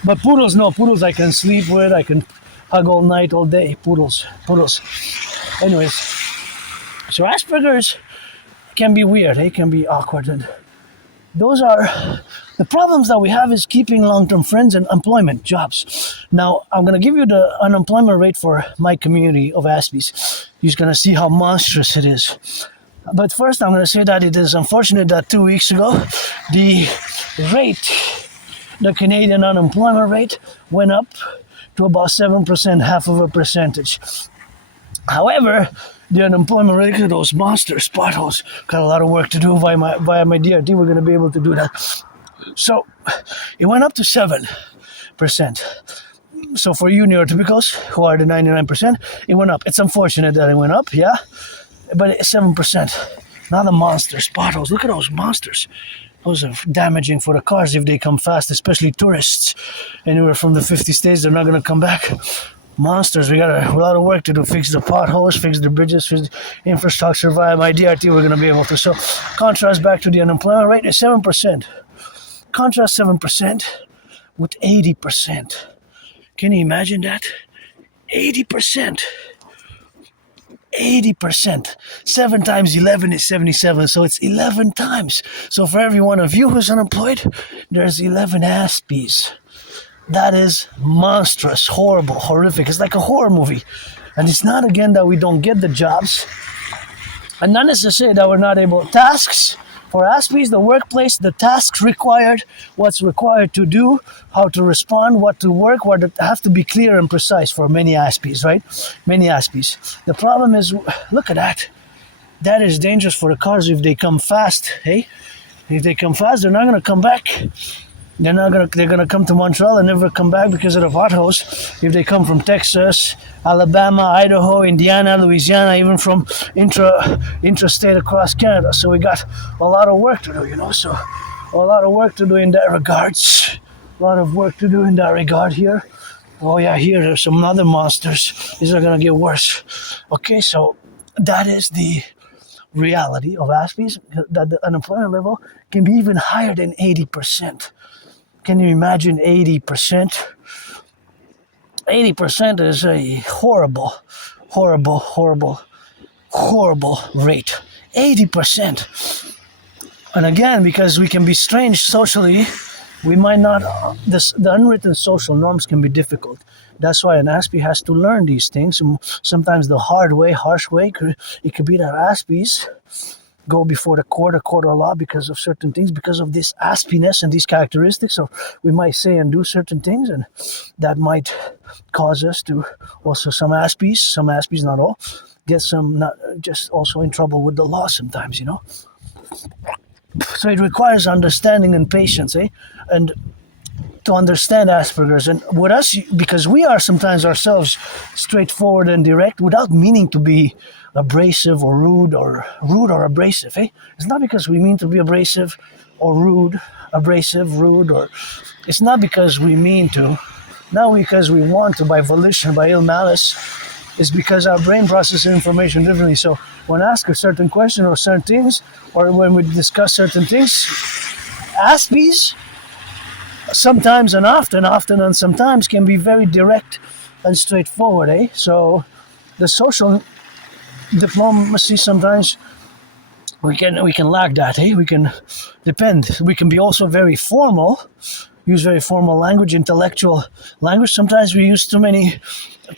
But poodles, no. Poodles I can sleep with. I can hug all night, all day. Poodles. Anyways, so Asperger's can be weird, it can be awkward, and those are the problems that we have is keeping long-term friends and employment, jobs. Now, I'm going to give you the unemployment rate for my community of Aspies. You're going to see how monstrous it is. But first, I'm going to say that it is unfortunate that 2 weeks ago, the rate the Canadian unemployment rate went up to about 7%, half of a percentage. However, the unemployment rate of those monsters, potholes, got a lot of work to do via my DRT. We're going to be able to do that. So it went up to 7%. So for you neurotypicals, who are the 99%, it went up. It's unfortunate that it went up, yeah, but it's 7%. Now the monsters, potholes, look at those monsters. Those are damaging for the cars if they come fast, especially tourists. Anywhere from the 50 states, they're not going to come back. Monsters, we got a lot of work to do. Fix the potholes, fix the bridges, fix the infrastructure via my DRT. We're going to be able to. So contrast back to the unemployment rate is 7%. Contrast 7% with 80%. Can you imagine that? 80%. 80%. 7 times 11 is 77, so it's 11 times. So for every one of you who's unemployed, there's 11 Aspies. That is monstrous, horrible, horrific. It's like a horror movie. And it's not, again, that we don't get the jobs. And not necessarily that we're not able. Tasks for Aspies, the workplace, the tasks required, what's required to do, how to respond, what to work, what have to be clear and precise for many Aspies, right? Many Aspies. The problem is, look at that. That is dangerous for the cars if they come fast, hey? If they come fast, they're not going to come back. They're gonna come to Montreal and never come back because of the potholes. If they come from Texas, Alabama, Idaho, Indiana, Louisiana, even from intrastate across Canada. So we got a lot of work to do, So a lot of work to do in that regards. A lot of work to do in that regard here. Oh yeah, here there's some other monsters. These are gonna get worse. Okay, so that is the reality of Aspies, that the unemployment level can be even higher than 80%. Can you imagine 80%? 80% is a horrible, horrible, horrible, horrible rate. 80%. And again, because we can be strange socially, we might not, the unwritten social norms can be difficult. That's why an Aspie has to learn these things. Sometimes the hard way, harsh way, it could be that Aspies go before the court of law because of certain things, because of this Aspiness and these characteristics. So we might say and do certain things, and that might cause us to also some Aspies, not all, get some not just also in trouble with the law sometimes, So it requires understanding and patience, and to understand Asperger's. And with us, because we are sometimes ourselves straightforward and direct without meaning to be abrasive or rude or abrasive. It's not because we mean to be abrasive or rude, or it's not because we mean to, not because we want to by volition, by ill malice. It's because our brain processes information differently. So when asked a certain question or certain things, or when we discuss certain things, Aspies sometimes and often and sometimes can be very direct and straightforward. So the social diplomacy sometimes we can lack that. We can depend. We can be also very formal, use very formal language, intellectual language. Sometimes we use too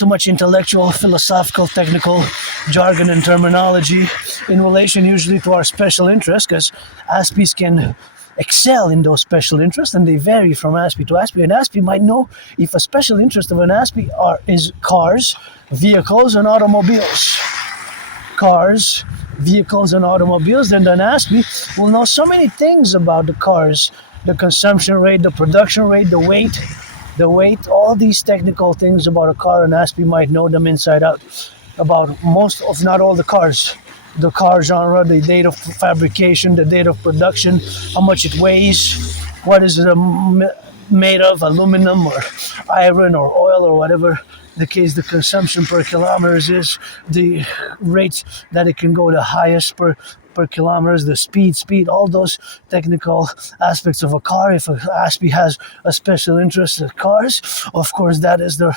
much intellectual, philosophical, technical jargon and terminology in relation usually to our special interests, because Aspies can excel in those special interests, and they vary from Aspie to Aspie. An Aspie might know if a special interest of an Aspie is cars, vehicles, and automobiles. Cars, vehicles, and automobiles, then an Aspie will know so many things about the cars, the consumption rate, the production rate, the weight, all these technical things about a car. An Aspie might know them inside out, about most, if not all, the cars genre, the date of fabrication, the date of production, how much it weighs, what is it made of, aluminum or iron or oil or whatever the case, the consumption per kilometers is, the rate that it can go the highest per kilometers, the speed, all those technical aspects of a car. If an Aspie has a special interest in cars, of course that is the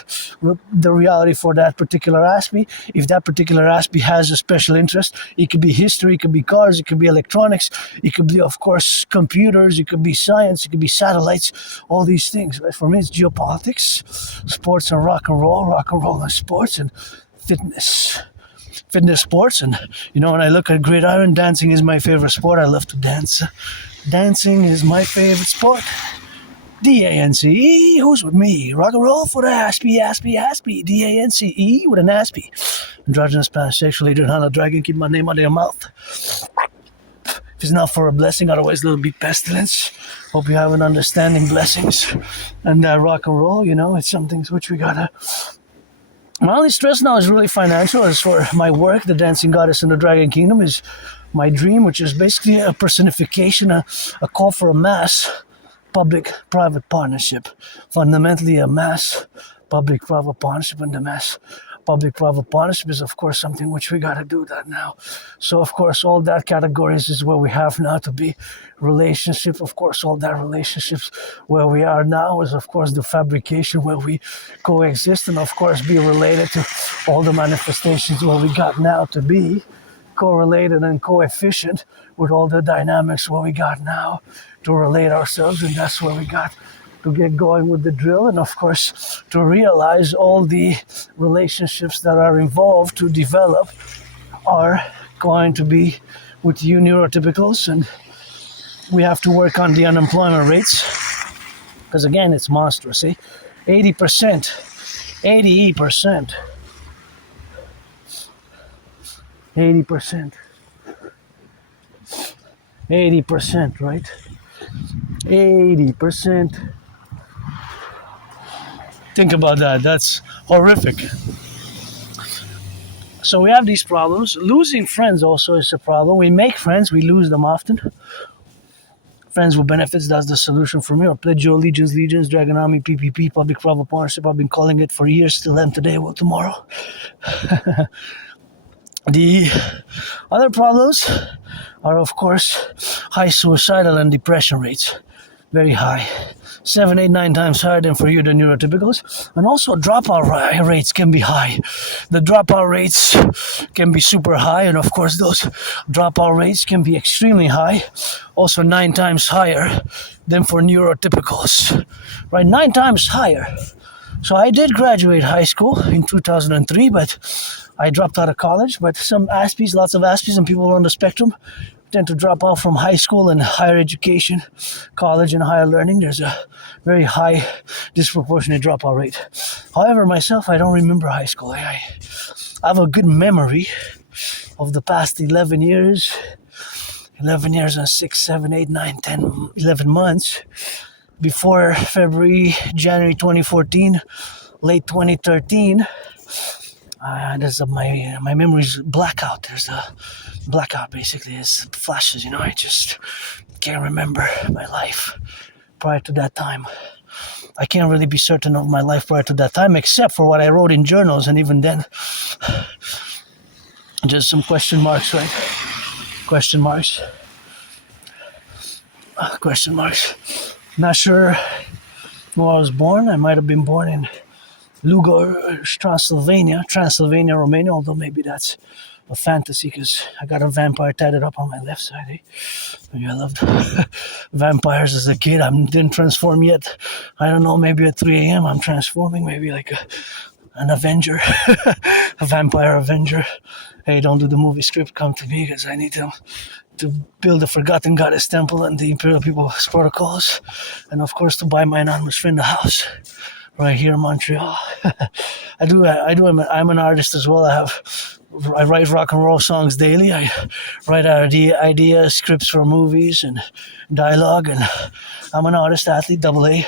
reality for that particular Aspie. If that particular Aspie has a special interest, it could be history, it could be cars, it could be electronics, it could be, of course, computers, it could be science, it could be satellites, all these things. Right? For me, it's geopolitics, sports and rock and roll and sports, and fitness sports. And when I look at gridiron, dancing is my favorite sport. I love to dance. Dancing is my favorite sport. D-A-N-C-E, who's with me? Rock and roll for the Aspie, D-A-N-C-E with an Aspie. Androgynous, pansexual, leader, Hana Dragon, keep my name out of your mouth. If it's not for a blessing, otherwise it'll be pestilence. Hope you have an understanding, blessings. And rock and roll, it's something which we gotta... My only stress now is really financial. As for my work, the Dancing Goddess in the Dragon Kingdom is my dream, which is basically a personification, a call for a mass public-private partnership. Fundamentally a mass public-private partnership, and the mass public-private partnership is, of course, something which we got to do that now. So, of course, all that categories is where we have now to be relationship. Of course, all that relationships where we are now is, of course, the fabrication where we coexist, and, of course, be related to all the manifestations where we got now to be correlated and coefficient with all the dynamics where we got now to relate ourselves, and that's where we got to get going with the drill, and of course to realize all the relationships that are involved to develop are going to be with you neurotypicals, and we have to work on the unemployment rates because again it's monstrous. 80%, 80%, 80%, right? 80%. Think about that. That's horrific. So we have these problems. Losing friends also is a problem. We make friends, we lose them often. Friends with benefits, that's the solution for me. Or pledge your legions, Dragon Army, PPP, public-private partnership. I've been calling it for years, still am today, well tomorrow. The other problems are, of course, high suicidal and depression rates. Very high. 7, 8, 9 times higher than for you, the neurotypicals. And also dropout rates can be high. The dropout rates can be super high, and of course those dropout rates can be extremely high. Also 9 times higher than for neurotypicals. Right, 9 times higher. So I did graduate high school in 2003, but I dropped out of college. But some Aspies, lots of Aspies and people on the spectrum tend to drop out from high school and higher education, college and higher learning. There's a very high disproportionate dropout rate. However, myself, I don't remember high school. I have a good memory of the past 11 years and 6, 7, 8, 9, 10, 11 months before February, January 2014, late 2013. There's my memory's blackout. There's a blackout, basically. It's flashes, I just can't remember my life prior to that time. I can't really be certain of my life prior to that time, except for what I wrote in journals, and even then, just some question marks, right? Question marks. Not sure where I was born. I might have been born in Lugoj, Transylvania, Romania, although maybe that's a fantasy because I got a vampire tatted up on my left side. Maybe I loved vampires as a kid. I didn't transform yet. I don't know, maybe at 3 a.m. I'm transforming, maybe like an Avenger, a vampire Avenger. Hey, don't do the movie script, come to me because I need to build a Forgotten Goddess temple and the Imperial People's protocols, and of course to buy my anonymous friend a house right here in Montreal. I'm an artist as well. I write rock and roll songs daily. I write ideas, scripts for movies and dialogue, and I'm an artist, athlete, AA,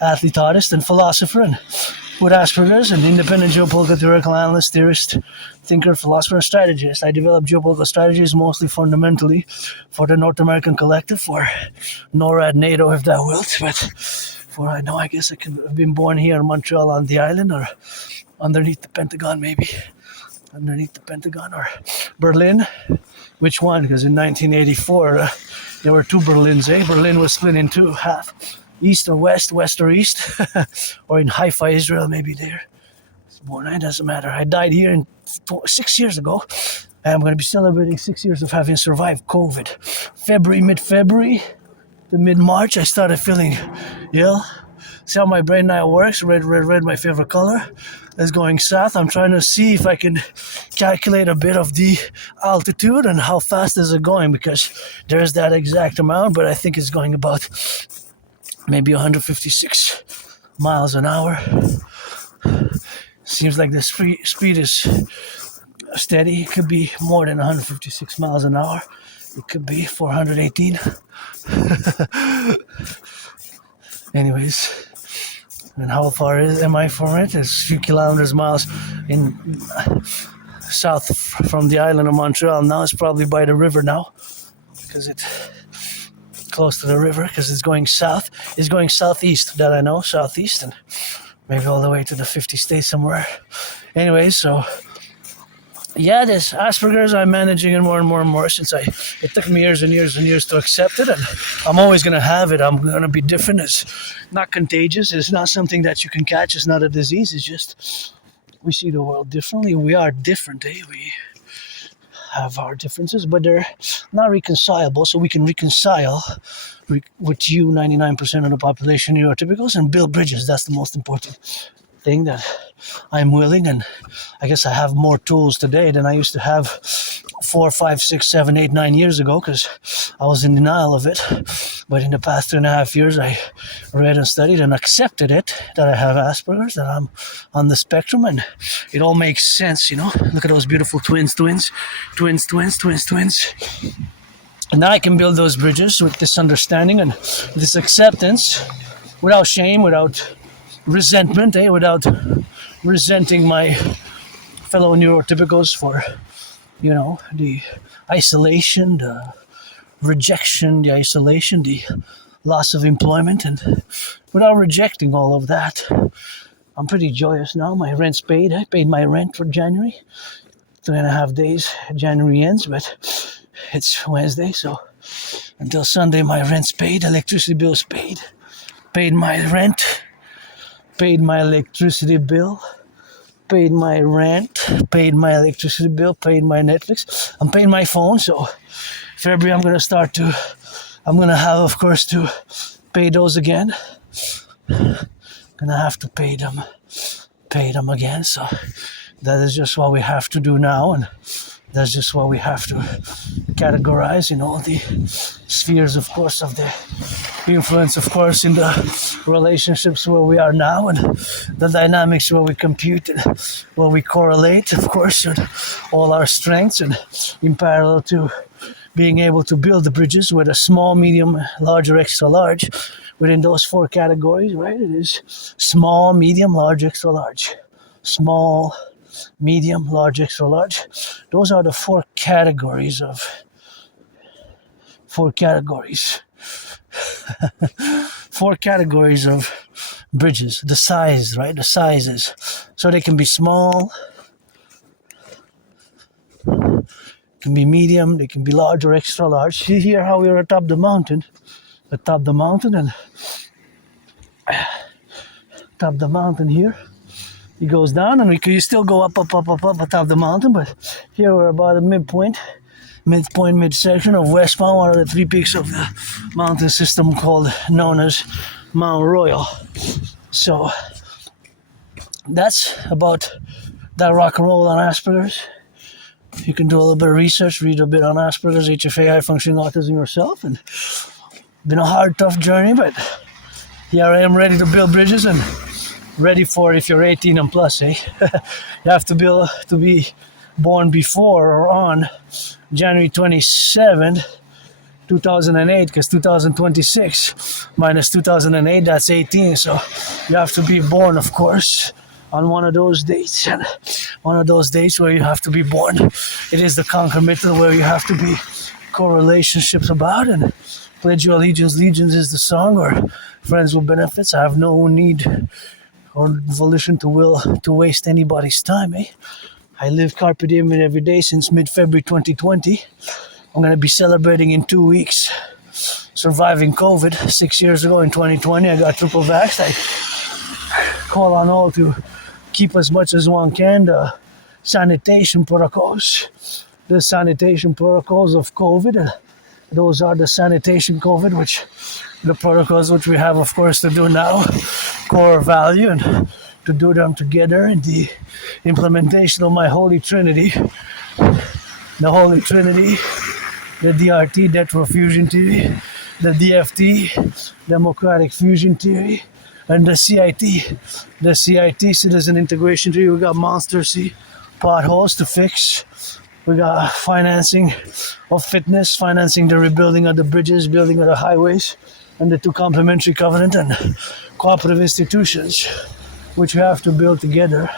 athlete, artist, and philosopher, and with Asperger's, an independent geopolitical theoretical analyst, theorist, thinker, philosopher, and strategist. I develop geopolitical strategies mostly fundamentally for the North American Collectif, for NORAD, NATO, if that wilt, but for I know, I guess I could have been born here in Montreal on the island, or underneath the Pentagon, maybe. Underneath the Pentagon, or Berlin. Which one? Because in 1984, there were 2 Berlins, Berlin was split in 2, half. East or west, west or east. Or in Haifa, Israel, maybe there. Born, it doesn't matter. I died here 6 years ago. I'm going to be celebrating 6 years of having survived COVID. Mid-February to mid-March, I started feeling ill. See how my brain now works? Red, my favorite color. It's going south. I'm trying to see if I can calculate a bit of the altitude and how fast is it going, because there's that exact amount, but I think it's going about maybe 156 miles an hour. Seems like the speed is steady. It could be more than 156 miles an hour. It could be 418. Anyways, and how far am I from it? It's a few kilometers, miles in south from the island of Montreal. Now it's probably by the river now, because it's close to the river, because it's going south. It's going southeast, that I know, southeast, and maybe all the way to the 50 states somewhere. Anyway, so yeah, this Asperger's I'm managing it more and more and more since it took me years and years and years to accept it, and I'm always going to have it. I'm going to be different. It's not contagious. It's not something that you can catch. It's not a disease. It's just we see the world differently. We are different, eh? We have our differences, but they're not reconcilable, so we can reconcile with you, 99% of the population, neurotypicals, and build bridges. That's the most important thing that I'm willing, and I guess I have more tools today than I used to have 4, 5, 6, 7, 8, 9 years ago, because I was in denial of it. But in the past 2.5 years, I read and studied and accepted it, that I have Asperger's, that I'm on the spectrum, and it all makes sense, you know. Look at those beautiful twins. And now I can build those bridges with this understanding and this acceptance without shame, without resentment, without resenting my fellow neurotypicals for, you know, the isolation, the rejection, the isolation, the loss of employment, and without rejecting all of that. I'm pretty joyous now. My rent's paid. I paid my rent for January. 3.5 days. January ends, but it's Wednesday, so until Sunday my rent's paid, electricity bill's paid. Paid my rent, paid my electricity bill, paid my rent, paid my electricity bill, paid my Netflix. I'm paying my phone, so February I'm going to have, of course, to pay those again. Gonna have to pay them again, so that is just what we have to do now, and that's just what we have to categorize in all the spheres, of course, of the influence, of course, in the relationships where we are now, and the dynamics where we compute and where we correlate, of course, and all our strengths, and in parallel to being able to build the bridges with a small, medium, large, or extra large within those 4 categories, right? It is small, medium, large, extra large. Small, medium, large, extra large. Those are the 4 categories of 4 categories. 4 categories of bridges. The size, right? The sizes. So they can be small, can be medium, they can be large or extra large. See here how we're atop the mountain. And top the mountain here. It goes down, and you still go up atop the mountain, but here we're about a midsection of westbound, one of the 3 peaks of the mountain system known as Mount Royal. So that's about that rock and roll on Asperger's. You can do a little bit of research, read a bit on Asperger's, HFA, high functioning autism yourself, and been a hard, tough journey, but here I am ready to build bridges and ready for if you're 18 and plus, eh? You have to be born before or on January 27th, 2008, because 2026 minus 2008, that's 18, so you have to be born, of course, on one of those dates, and one of those dates where you have to be born. It is the concomitant where you have to be co-relationships about, and Pledge Your Allegiance, Legions is the song, or Friends with Benefits. I have no need or volition to waste anybody's time, eh? I live carpe diem every day since mid-February 2020. I'm going to be celebrating in 2 weeks surviving COVID. 6 years ago in 2020, I got triple vaxxed. I call on all to keep as much as one can the sanitation protocols. The sanitation protocols of COVID, and those are the sanitation COVID, which the protocols which we have, of course, to do now, core value, and to do them together in the implementation of my Holy Trinity. The Holy Trinity, the DRT, Debt Fusion TV, the DFT, Democratic Fusion Theory, and the CIT, Citizen Integration Theory. We got Monster C, potholes to fix. We got financing of fitness, financing the rebuilding of the bridges, building of the highways, and the two complementary covenant and cooperative institutions, which we have to build together.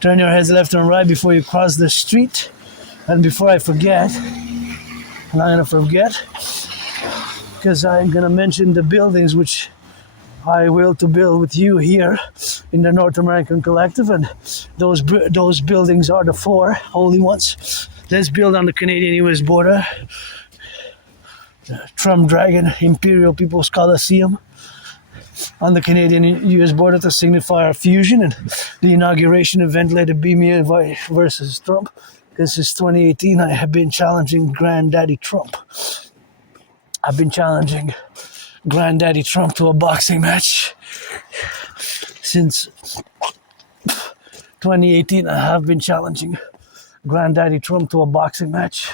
Turn your heads left and right before you cross the street. And before I forget, I'm not gonna forget, because I'm gonna mention the buildings which I will to build with you here in the North American Collective, and those buildings are the four holy ones. Let's build on the Canadian-US border, the Trump Dragon Imperial People's Coliseum on the Canadian-US border to signify our fusion, and the inauguration event, let it be me versus Trump. This is 2018. I have been challenging Granddaddy Trump. I've been challenging Granddaddy Trump to a boxing match since 2018. I have been challenging Granddaddy Trump to a boxing match,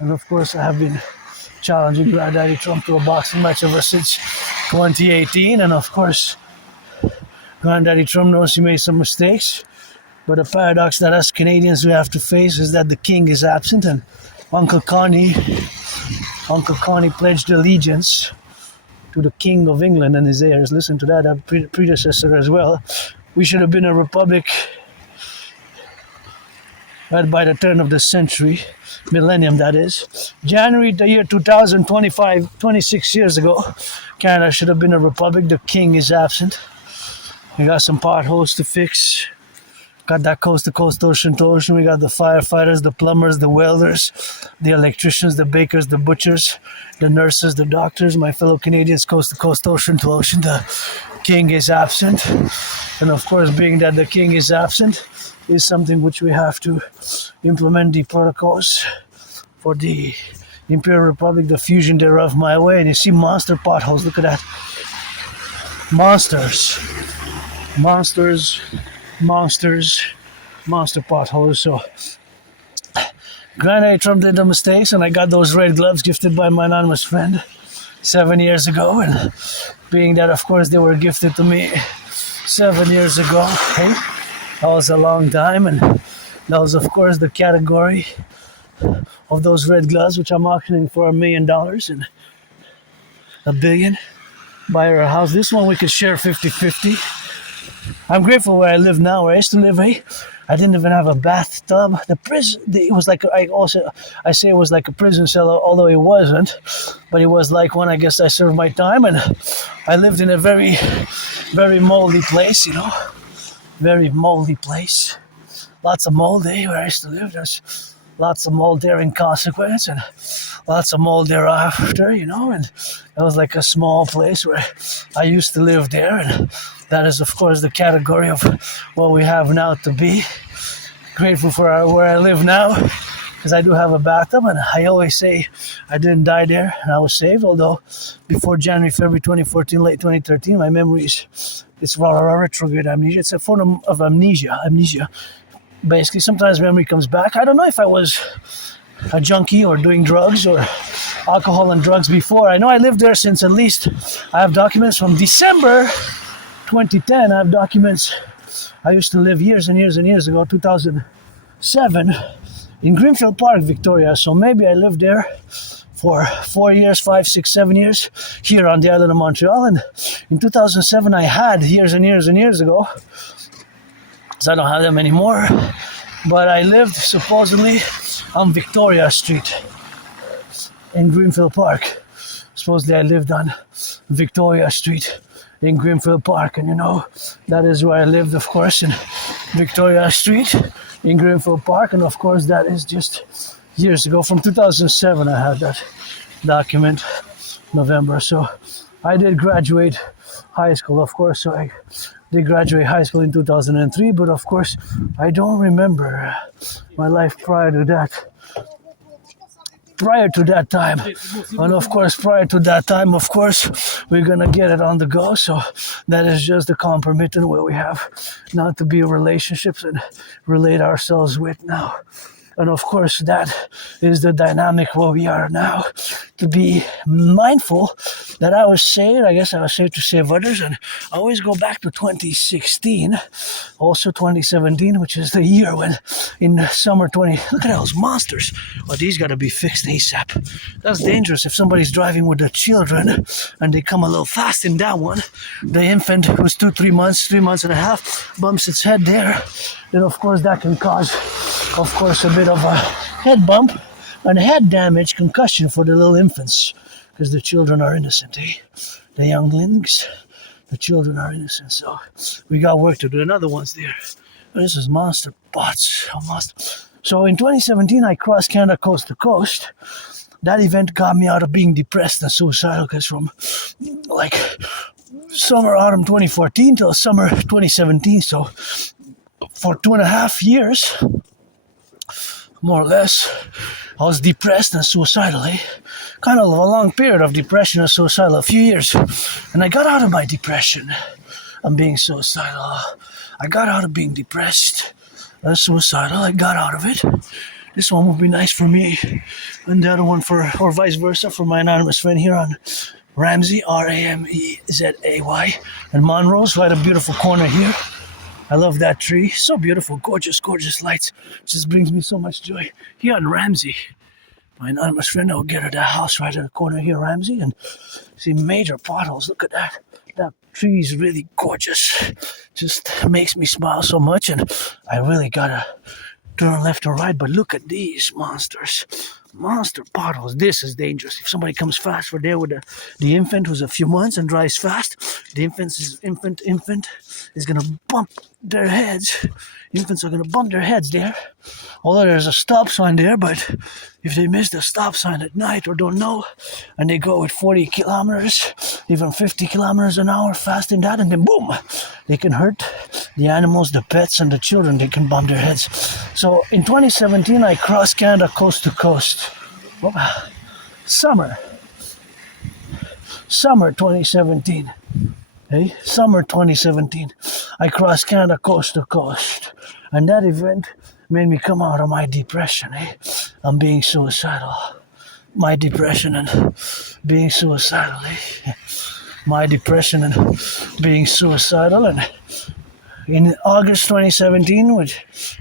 and of course I have been challenging Granddaddy Trump to a boxing match ever since 2018. And of course Granddaddy Trump knows he made some mistakes, but the paradox that us Canadians we have to face is that the king is absent, and Uncle Connie pledged allegiance to the King of England and his heirs. Listen to that, a predecessor as well. We should have been a republic right by the turn of the century, millennium that is. January the year 2025, 26 years ago, Canada should have been a republic. The king is absent. We got some potholes to fix. Got that coast-to-coast, ocean-to-ocean. We got the firefighters, the plumbers, the welders, the electricians, the bakers, the butchers, the nurses, the doctors, my fellow Canadians, coast-to-coast, ocean-to-ocean. The king is absent. And of course, being that the king is absent is something which we have to implement the protocols for the Imperial Republic, the fusion thereof my way. And you see monster potholes. Look at that. Monster potholes. So Granddaddy Trump did the mistakes, and I got those red gloves gifted by my anonymous friend 7 years ago. And being that, of course, they were gifted to me 7 years ago, hey, that was a long time. And that was, of course, the category of those red gloves, which I'm auctioning for $1 million and $1 billion. Buy her a house. This one we could share 50-50. I'm grateful where I live now. Where I used to live, I didn't even have a bathtub. The prison, it was like, I say it was like a prison cell, although it wasn't. But it was like one, I guess I served my time, and I lived in a very, very moldy place, very moldy place. Lots of mold, where I used to live. There's lots of mold there in consequence, and lots of mold thereafter, and it was like a small place where I used to live there, and that is, of course, the category of what we have now to be. Grateful for where I live now, because I do have a bathtub, and I always say I didn't die there, and I was saved, although before January, February 2014, late 2013, my memories, it's retrograde amnesia. It's a form of amnesia. Basically, sometimes memory comes back. I don't know if I was a junkie or doing drugs or alcohol and drugs before. I know I lived there since at least, I have documents from December 2010. I have documents. I used to live years and years and years ago, 2007, in Greenfield Park, Victoria. So maybe I lived there for 4 years, 5, 6, 7 years here on the island of Montreal. And in 2007, I had years and years and years ago, because I don't have them anymore, but I lived supposedly on Victoria Street in Greenfield Park. Supposedly I lived on Victoria Street in Greenfield Park, and that is where I lived, of course, in Victoria Street in Greenfield Park. And of course that is just years ago. From 2007 I had that document, November. So I did graduate high school, of course, so I did graduate high school in 2003, but of course I don't remember my life prior to that time. And of course, prior to that time, of course, we're gonna get it on the go. So that is just the compromission where we have now to be in relationships and relate ourselves with now. And of course, that is the dynamic where we are now. To be mindful that I was saved, I guess I was saved to save others. And I always go back to 2016, also 2017, which is the year when in summer 20, look at those monsters. Oh, these got to be fixed ASAP. That's dangerous if somebody's driving with their children and they come a little fast in that one. The infant who's 3 months and a half, bumps its head there. Then of course that can cause, of course, a bit of a head bump and head damage, concussion for the little infants, because the children are innocent, eh? The younglings, the children are innocent, so we got work to do. Another one's there. This is monster bots. So in 2017, I crossed Canada coast to coast. That event got me out of being depressed and suicidal, because from like summer, autumn 2014 till summer 2017, so for 2.5 years, more or less, I was depressed and suicidal, eh? Kind of a long period of depression and suicidal, a few years. And I got out of my depression and being suicidal. I got out of being depressed and suicidal. I got out of it. This one would be nice for me. And the other one for, or vice versa, for my anonymous friend here on Ramsey, Ramezay. And Monroe's right a beautiful corner here. I love that tree. So beautiful, gorgeous, gorgeous lights. Just brings me so much joy. Here on Ramsey, my anonymous friend, I'll get her that house right in the corner here, Ramsey, and see major potholes. Look at that. That tree is really gorgeous. Just makes me smile so much, and I really gotta turn left or right. But look at these monsters. Monster potholes. This is dangerous. If somebody comes fast for there with the infant who's a few months and drives fast, the infant is gonna bump their heads. Infants are gonna bump their heads there. Although there's a stop sign there, but if they miss the stop sign at night or don't know, and they go with 40 kilometers, even 50 kilometers an hour fast in that, and then boom, they can hurt the animals, the pets, and the children. They can bump their heads. So in 2017, I crossed Canada coast to coast. Summer 2017. Hey, summer 2017. I crossed Canada coast to coast. And that event made me come out of my depression, eh? I'm being suicidal. My depression and being suicidal, eh? My depression and being suicidal. And in August 2017, with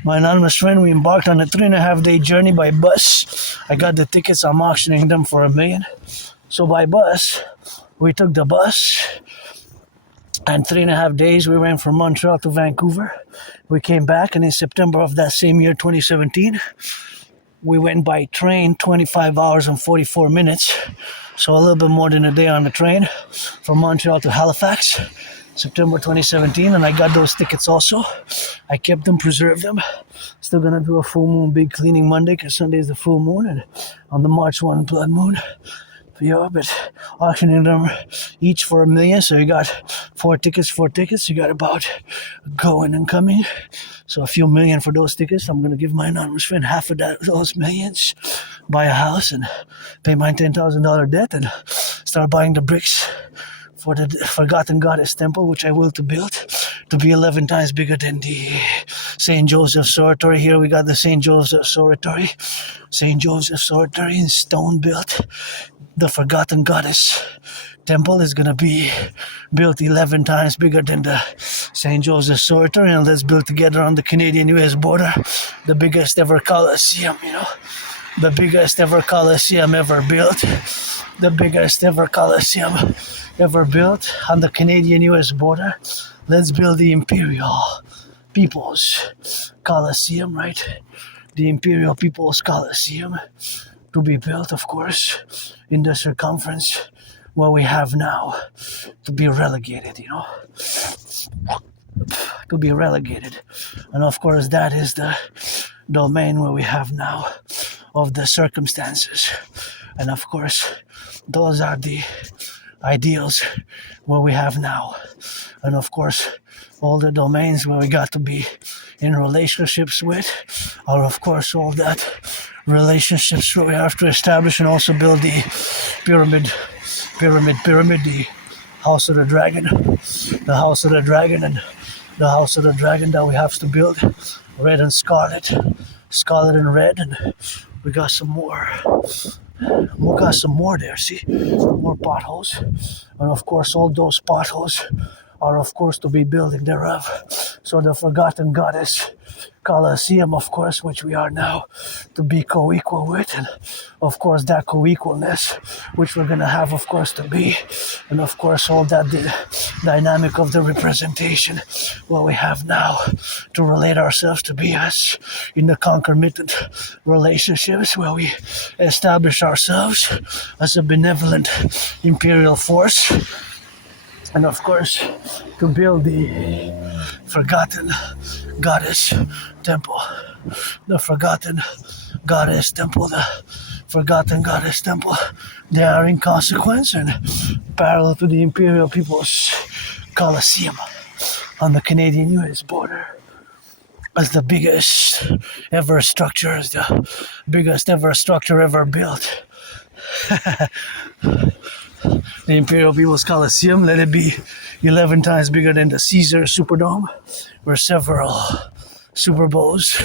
my anonymous friend, we embarked on a 3.5-day journey by bus. I got the tickets, I'm auctioning them for $1 million. So by bus, we took the bus, and 3.5 days we went from Montreal to Vancouver. We came back, and in September of that same year, 2017, we went by train 25 hours and 44 minutes. So a little bit more than a day on the train from Montreal to Halifax. September 2017, and I got those tickets also. I kept them, preserved them. Still gonna do a full moon big cleaning Monday, because Sunday is the full moon, and on the March 1 blood moon. Yeah, but auctioning them each for $1 million, so you got four tickets. You got about going and coming, so a few million for those tickets. I'm gonna give my anonymous friend half of those millions, buy a house and pay my $10,000 debt, and start buying the bricks for the Forgotten Goddess Temple, which I will to build, to be 11 times bigger than the St. Joseph's Oratory. Here we got the St. Joseph's Oratory. St. Joseph's Oratory in stone built. The Forgotten Goddess Temple is going to be built 11 times bigger than the St. Joseph's Oratory, and let's build together on the Canadian-US border, the biggest ever Coliseum, the biggest ever Coliseum ever built, the biggest ever Coliseum ever built on the Canadian-US border. Let's build the Imperial People's Coliseum, right? The Imperial People's Coliseum, to be built, of course, in the circumference where we have now, to be relegated, to be relegated. And of course, that is the domain where we have now of the circumstances. And of course, those are the ideals where we have now. And of course, all the domains where we got to be in relationships with are, of course, all that relationships where we have to establish and also build the pyramid, the house of the dragon, and the house of the dragon that we have to build, red and scarlet, scarlet and red, and we got some more. We got some more there, see? More potholes. And of course, all those potholes are, of course, to be building thereof. So the forgotten goddess Colosseum, of course, which we are now to be co-equal with. And of course, that co-equalness, which we're going to have, of course, to be. And of course, all that the dynamic of the representation, what we have now to relate ourselves to be us in the concomitant relationships where we establish ourselves as a benevolent imperial force. And of course, to build the forgotten goddess temple. The forgotten goddess temple, the forgotten goddess temple. They are in consequence and parallel to the Imperial People's Colosseum on the Canadian-US border. As the biggest ever structure, as the biggest ever structure ever built. The Imperial People's Coliseum, let it be 11 times bigger than the Caesar Superdome, where several Super Bowls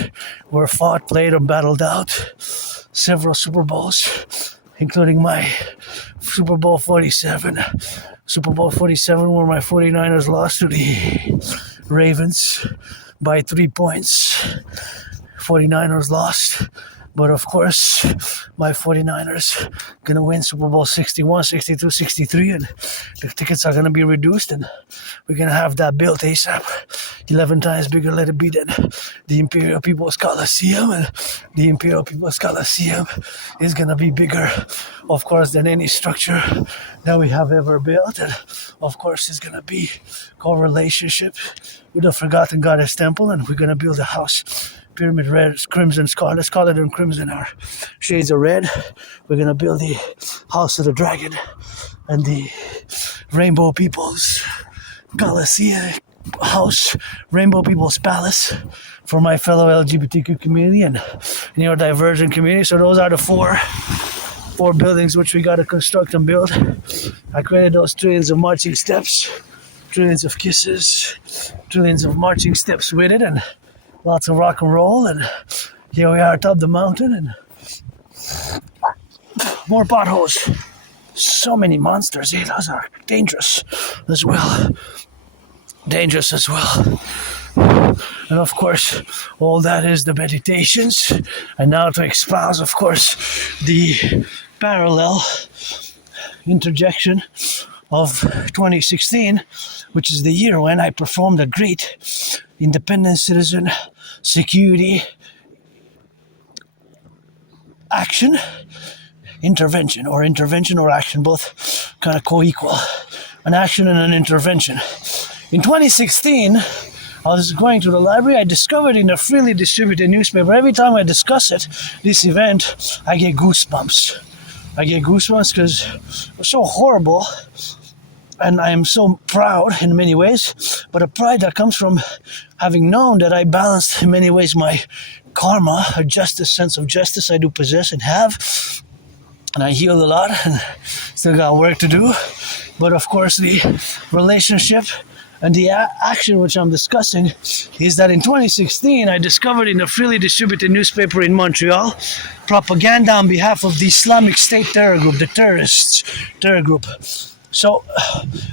were fought, played, and battled out. Several Super Bowls, including my Super Bowl 47. Super Bowl 47, where my 49ers lost to the Ravens by 3 points. 49ers lost. But of course, my 49ers going to win Super Bowl 61, 62, 63, and the tickets are going to be reduced, and we're going to have that built ASAP. 11 times bigger, let it be, than the Imperial People's Coliseum, and the Imperial People's Coliseum is going to be bigger, of course, than any structure that we have ever built, and of course, it's going to be co-relationship with the Forgotten Goddess Temple, and we're going to build a house. Pyramid red, crimson, scarlet and crimson are shades of red. We're going to build the House of the Dragon and the Rainbow People's Coliseum House, Rainbow People's Palace for my fellow LGBTQ community and neurodivergent community. So those are the four buildings which we got to construct and build. I created those trillions of marching steps, trillions of kisses, trillions of marching steps with it, and lots of rock and roll, and here we are atop the mountain, and more potholes. So many monsters, those are dangerous as well. Dangerous as well. And of course, all that is the meditations. And now to espouse, of course, the parallel interjection of 2016, which is the year when I performed a great independent citizen security intervention or action, both kind of co-equal, an action and an intervention. In 2016, I was going to the library. I discovered in a freely distributed newspaper, every time I discuss it, this event, I get goosebumps. Because it was so horrible. And I am so proud in many ways, but a pride that comes from having known that I balanced in many ways my karma, a justice, sense of justice I do possess and have, and I healed a lot and still got work to do. But of course, the relationship and the action which I'm discussing is that in 2016, I discovered in a freely distributed newspaper in Montreal propaganda on behalf of the Islamic State terror group, the terrorists terror group. So,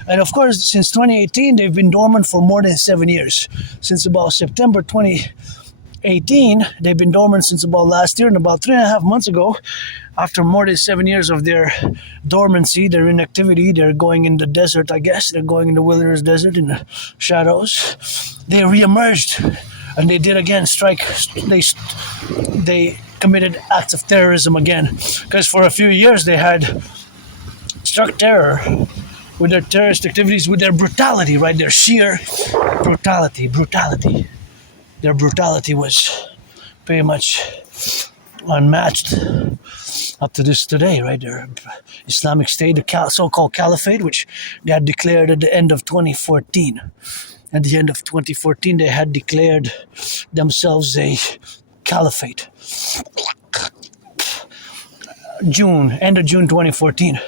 and of course, since 2018, they've been dormant for more than 7 years. Since about September 2018, they've been dormant since about last year, and about 3.5 months ago, after more than 7 years of their dormancy, their inactivity, they're going in the desert, I guess. They're going in the wilderness desert in the shadows. They reemerged, and they did again strike. They committed acts of terrorism again, because for a few years they had struck terror with their terrorist activities, with their brutality, right? Their sheer brutality. Their brutality was pretty much unmatched up to this today, right? Their Islamic State, the so-called Caliphate, which they had declared at the end of 2014. At the end of 2014, they had declared themselves a caliphate. End of June 2014.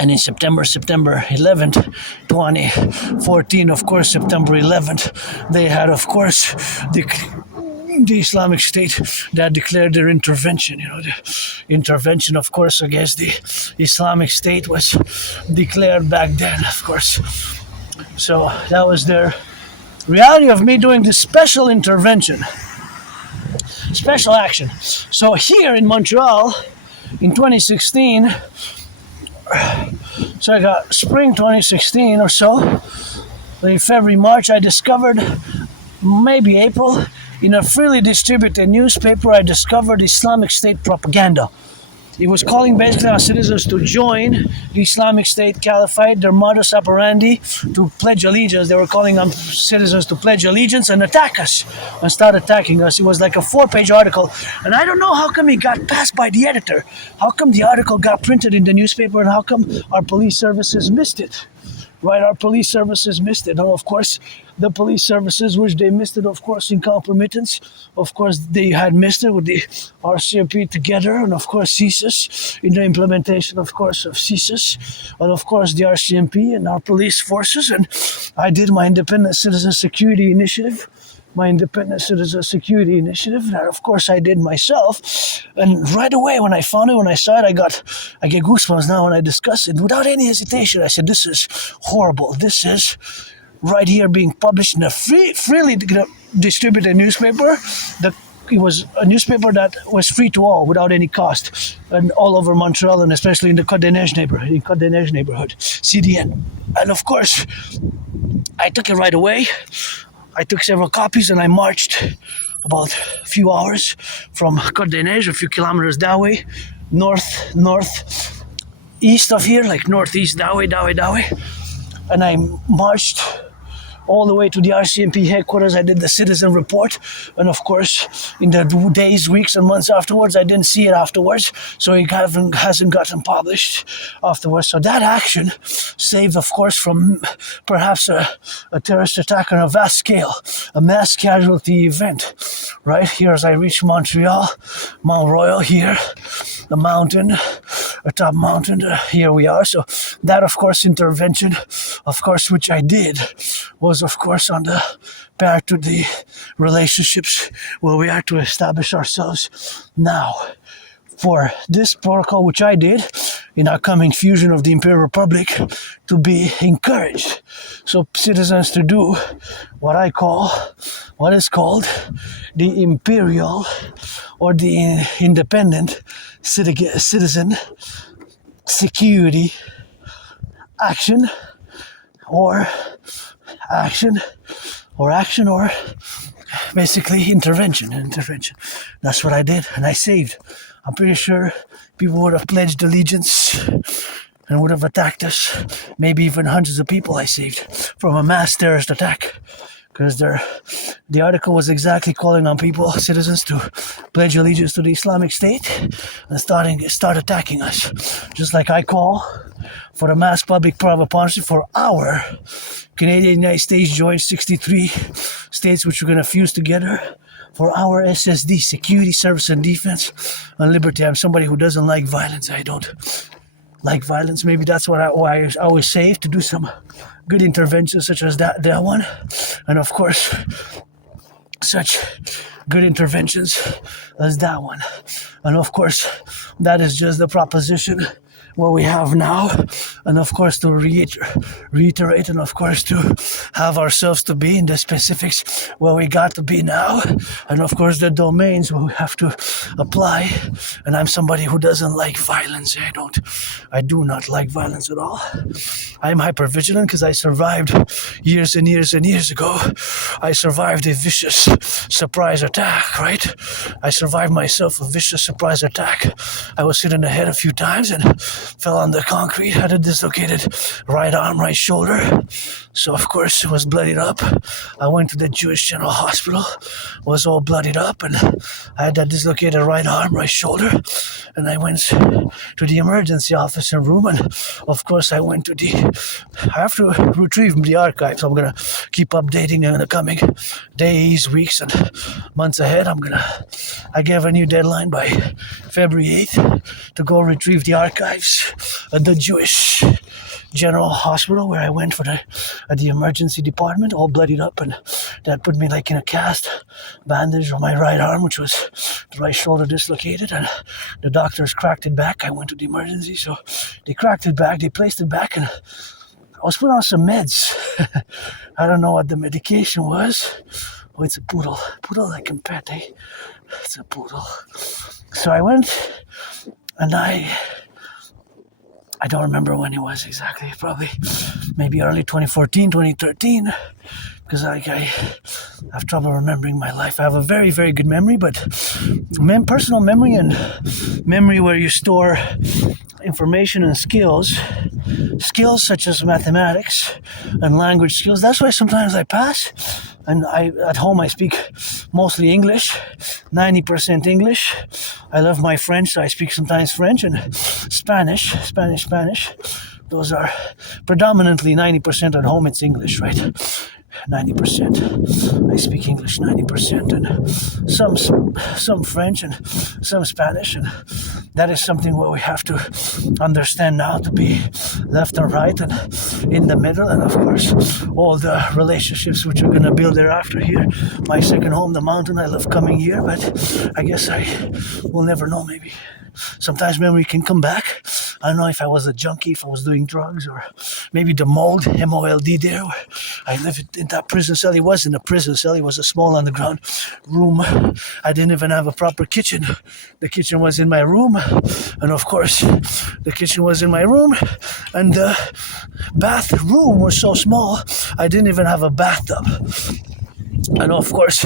And in September 11th, 2014, of course, September 11th, they had, of course, the Islamic State that declared their intervention. The intervention, of course, against the Islamic State was declared back then, of course. So that was their reality of me doing this special intervention, special action. So here in Montreal, in 2016, so I got spring 2016 or so, in February, March, I discovered, maybe April, in a freely distributed newspaper, I discovered Islamic State propaganda. It was calling basically on citizens to join the Islamic State Caliphate, their modus operandi, to pledge allegiance. They were calling on citizens to pledge allegiance and attack us, and start attacking us. It was like a 4-page article, and I don't know how come it got passed by the editor. How come the article got printed in the newspaper, and how come our police services missed it? Right, our police services missed it. And of course, the police services, which they missed it, of course, in concomitance. Of course, they had missed it with the RCMP together, and of course, CSIS, in the implementation, of course, of CSIS, and of course, the RCMP and our police forces. And I did my Independent Citizen Security Initiative. That of course I did myself, and right away when I found it, when I saw it, I get goosebumps now when I discuss it without any hesitation. I said, this is horrible. This is right here being published in a freely distributed neighborhood. It was a newspaper that was free to all without any cost, and all over Montreal, and especially in the Côte des Neiges neighborhood, CDN. And of course, I took it right away. I took several copies and I marched about a few hours from Côte des Neiges, a few kilometers that way, northeast of here, like northeast that way. And I marched all the way to the RCMP headquarters. I did the citizen report, and of course, in the days, weeks, and months afterwards, I didn't see it afterwards, so it hasn't gotten published afterwards. So that action saved, of course, from perhaps a terrorist attack on a vast scale, a mass casualty event. Right here, as I reached Montreal, Mount Royal here, the mountain, a top mountain. Here we are. So that, of course, intervention, of course, which I did, was of course on the path to the relationships where we are to establish ourselves now. For this protocol, which I did in our coming fusion of the Imperial Republic, to be encouraged. So citizens to do what is called the Imperial or the Independent Citizen Security Action or basically intervention. That's what I did, and I saved. I'm pretty sure people would have pledged allegiance and would have attacked us. Maybe even hundreds of people I saved from a mass terrorist attack. Because the article was exactly calling on citizens, to pledge allegiance to the Islamic State and start attacking us. Just like I call for a mass public private partnership for our Canadian United States joint 63 states, which we're going to fuse together, for our SSD, Security, Service and Defense and Liberty. I'm somebody who doesn't like violence. I don't like violence. Maybe that's why I always save, to do some good interventions such as that one. And of course, such good interventions as that one. And of course, that is just the proposition what we have now, and of course to reiterate, and of course to have ourselves to be in the specifics where we got to be now, and of course the domains where we have to apply. And I'm somebody who doesn't like violence. I do not like violence at all. I'm hypervigilant because I survived years and years and years ago. I survived a vicious surprise attack, right? I survived myself a vicious surprise attack. I was hit in the head a few times and fell on the concrete, had a dislocated right arm, right shoulder. So of course it was bloodied up. I went to the Jewish General Hospital, was all bloodied up, and I had that dislocated right arm, right shoulder. And I went to the emergency office and room, and of course I have to retrieve the archives. I'm gonna keep updating in the coming days, weeks, and months ahead. I gave a new deadline by February 8th to go retrieve the archives at the Jewish general hospital where I went for the emergency department, all bloodied up, and that put me like in a cast bandage on my right arm, which was the right shoulder dislocated, and the doctors cracked it back. I went to the emergency, so they cracked it back, they placed it back, and I was put on some meds. I don't know what the medication was. Oh, it's a poodle like in pet, eh? It's a poodle. So I went, and I don't remember when it was exactly, probably maybe early 2014, 2013, because I have trouble remembering my life. I have a very, very good memory, but personal memory and memory where you store information and skills such as mathematics and language skills. That's why sometimes I pass. And at home I speak mostly English, 90% English. I love my French, so I speak sometimes French and Spanish. Those are predominantly 90% at home. It's English, right? 90%. I speak English 90% and some French and some Spanish, and that is something where we have to understand now to be left and right and in the middle, and of course all the relationships which we're going to build thereafter here. My second home, the mountain. I love coming here, but I guess I will never know. Maybe sometimes memory can come back. I don't know if I was a junkie, if I was doing drugs, or maybe the mold, M-O-L-D there, where I lived in that prison cell. It wasn't a prison cell, it was a small underground room. I didn't even have a proper kitchen. The kitchen was in my room, and of course, the kitchen was in my room, and the bathroom was so small, I didn't even have a bathtub. And of course,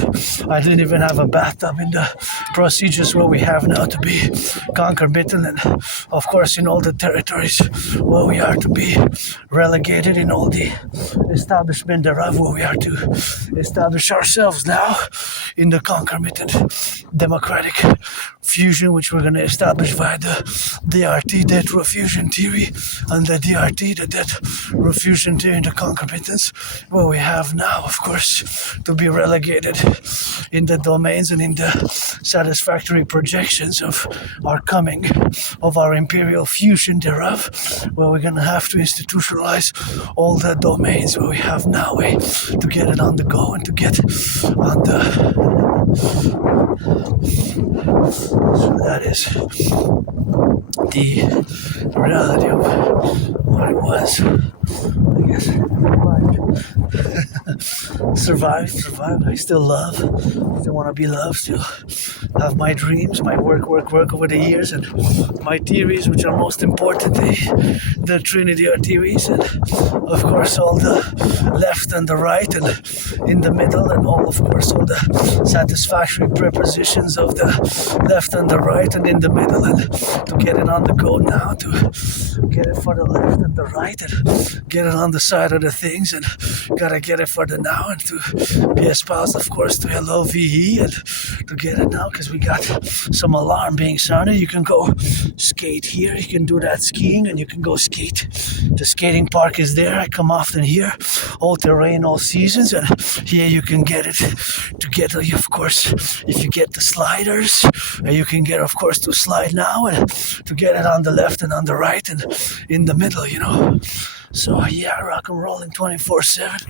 I didn't even have a bathtub in the procedures where we have now to be conquer-bitten, and of course in all the territories where we are to be relegated, in all the establishment thereof where we are to establish ourselves now in the conquer-bitten democratic fusion, which we're going to establish via the DRT, debt refusion theory, and the DRT, the debt refusion theory in the concomitants, where we have now, of course, to be relegated in the domains and in the satisfactory projections of our coming, of our imperial fusion thereof, where we're going to have to institutionalize all the domains where we have now, to get it on the go and to get on the... So that is the reality of what it was. I guess survived. I still love, still want to be loved, still have my dreams, my work over the years, and my theories, which are most important, the Trinity of theories, and of course all the left and the right and in the middle, and all, of course, all the satisfactory prepositions of the left and the right and in the middle, and to get it on the go now, to get it for the left and the right, and get it on the side of the things, and gotta get it for the now, and to be espoused, of course, to LOVE, and to get it now, because we got some alarm being sounded. You can go skate here, you can do that skiing, and you can go skate. The skating park is there. I come often here, all terrain, all seasons, and here you can get it to get, of course, if you get the sliders, you can get, of course, to slide now, and to get it on the left and on the right and in the middle, So yeah, rock and rolling 24/7.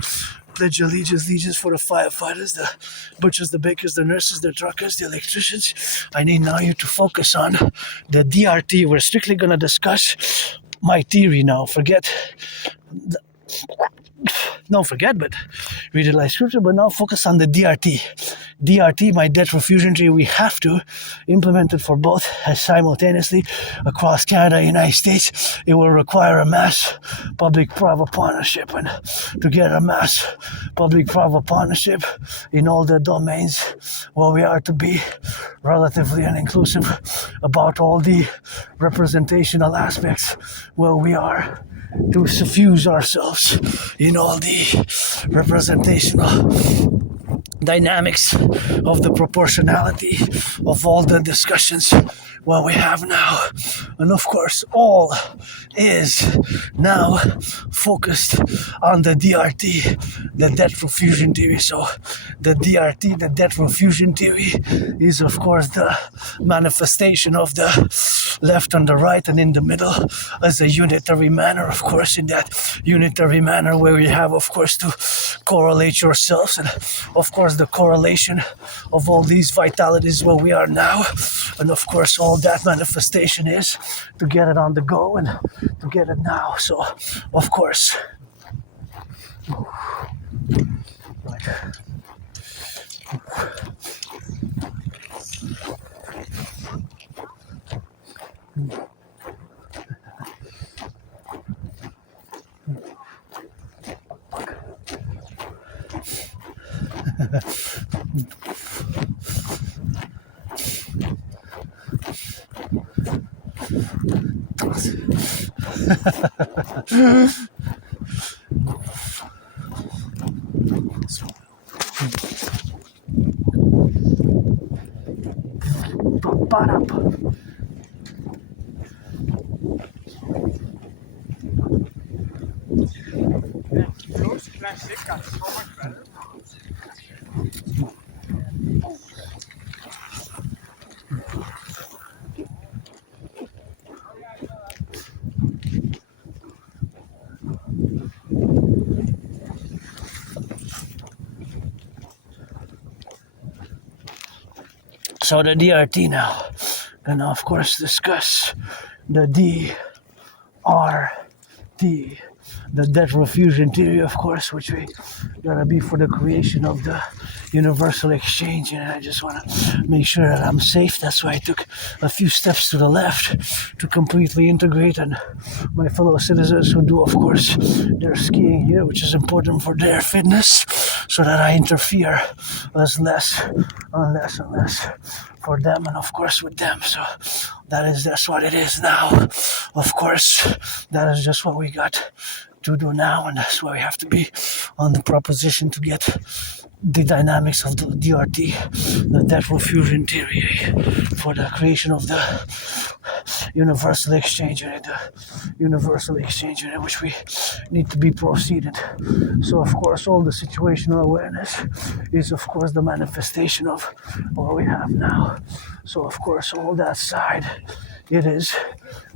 Pledge allegiance for the firefighters, the butchers, the bakers, the nurses, the truckers, the electricians. I need now you to focus on the DRT. We're strictly going to discuss my theory now. But read it like scripture, but now focus on the DRT. DRT, my debt refusion theory, we have to implement it for both simultaneously across Canada and United States. It will require a mass public-private partnership, and to get a mass public-private partnership in all the domains where we are to be relatively and inclusive about all the representational aspects where we are to suffuse ourselves in all the representational dynamics of the proportionality of all the discussions what we have now. And of course, all is now focused on the DRT, the debt from fusion theory. So the DRT, the debt from fusion theory, is of course the manifestation of the left and the right and in the middle as a unitary manner, of course, in that unitary manner where we have, of course, to correlate yourselves, and of course the correlation of all these vitalities where we are now, and of course all that manifestation is to get it on the go and to get it now. So of course, right. Those classic are so much better. So the DRT now, gonna of course discuss the DRT, the debt fusion theory, of course, which we gonna be for the creation of the universal exchange. And I just wanna make sure that I'm safe. That's why I took a few steps to the left to completely integrate, and my fellow citizens who do, of course, their skiing here, which is important for their fitness, so that I interfere as less for them and of course with them. So that's what it is now. Of course, that is just what we got to do now, and that's why we have to be on the proposition to get the dynamics of the DRT, the debt fusion theory, for the creation of the universal exchange unit, which we need to be proceeded. So of course all the situational awareness is of course the manifestation of what we have now. So of course all that side, it is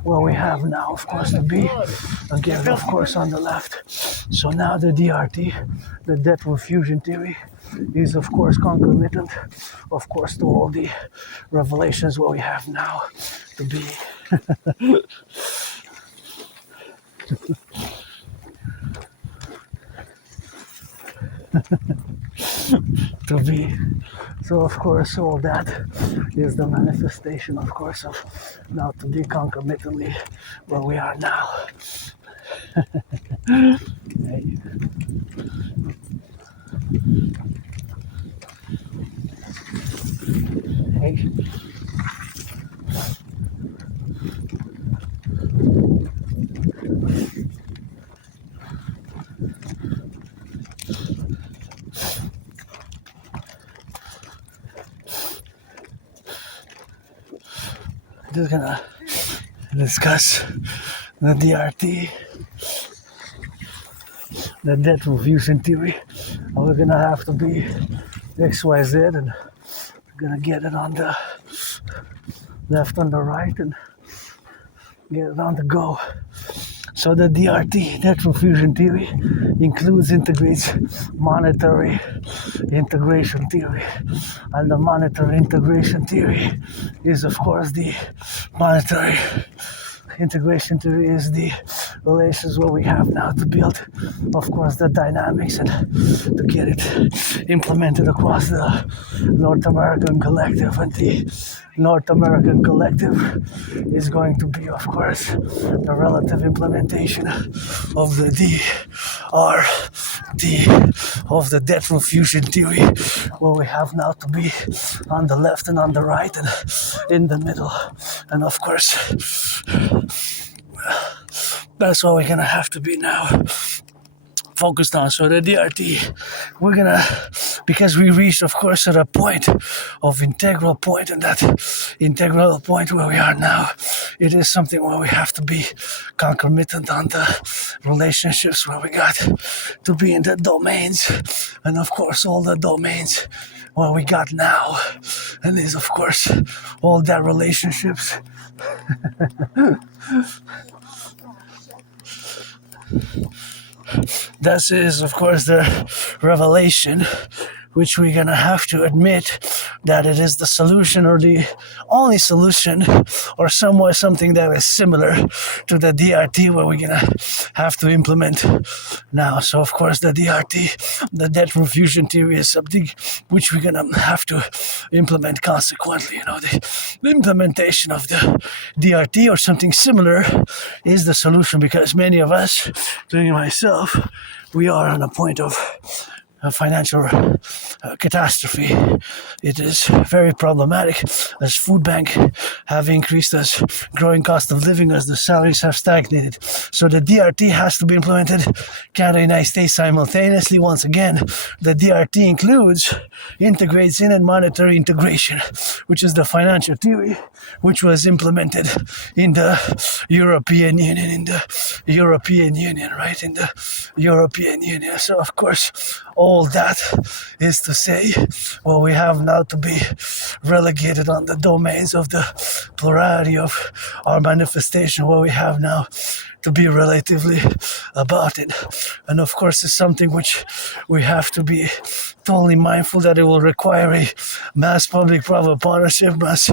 what we have now, of course, to be again, of course, on the left. So now the DRT, the debt fusion theory, is of course concomitant, of course, to all the revelations what we have now to be. To be. So of course all that is the manifestation, of course, of now to be concomitantly where we are now. Hey. Hey. Just gonna discuss the DRT, the debt fusion theory. And we're gonna have to be XYZ, and we're gonna get it on the left and the right and get it on the go. So the DRT, debt fusion theory, includes, integrates monetary integration theory. And the monetary integration theory is, of course, the monetary integration theory is the relations what we have now to build, of course, the dynamics and to get it implemented across the North American collective. And the North American collective is going to be, of course, the relative implementation of the DRT, of the debt fusion theory, what we have now to be on the left and on the right and in the middle. And of course, that's what we're gonna have to be now focused on. So the DRT, we're gonna, because we reached, of course, at a point of integral point, and that integral point where we are now, it is something where we have to be concomitant on the relationships where we got to be in the domains, and of course all the domains where we got now, and is of course all that relationships. This is, of course, the revelation, which we're gonna have to admit that it is the solution or the only solution, or somewhat something that is similar to the DRT, where we're gonna have to implement now. So, of course, the DRT, the debt refusion theory, is something which we're gonna have to implement consequently. The implementation of the DRT or something similar is the solution, because many of us, including myself, we are on a point of financial catastrophe. It is very problematic, as food bank have increased, as growing cost of living, as the salaries have stagnated. So the DRT has to be implemented Canada and United States simultaneously. Once again, the DRT includes, integrates in, and monetary integration, which is the financial theory which was implemented in the European Union, right? In the European Union. So, of course, all that is to say, well, we have now to be relegated on the domains of the plurality of our manifestation, where we have now to be relatively about it. And of course, it's something which we have to be totally mindful that it will require a mass public-private partnership, mass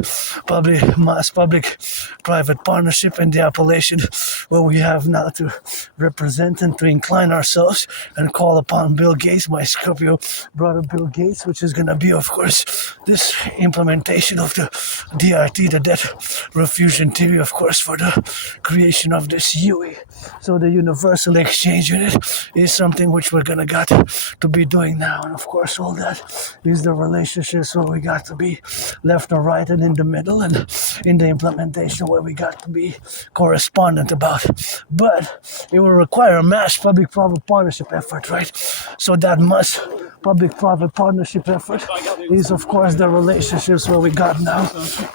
public-private partnership in the appellation where we have now to represent and to incline ourselves and call upon Bill Gates, my Scorpio brother Bill Gates, which is going to be, of course, this implementation of the DRT, the debt refusion theory, of course, for the creation of this UE. So the universal exchange unit is something which we're going to got to be doing now. And of course, all that is the relationships where we got to be left or right and in the middle, and in the implementation where we got to be correspondent about. But it will require a mass public-private partnership effort, right? So that must public-private partnership effort is, of course, the relationships where we got now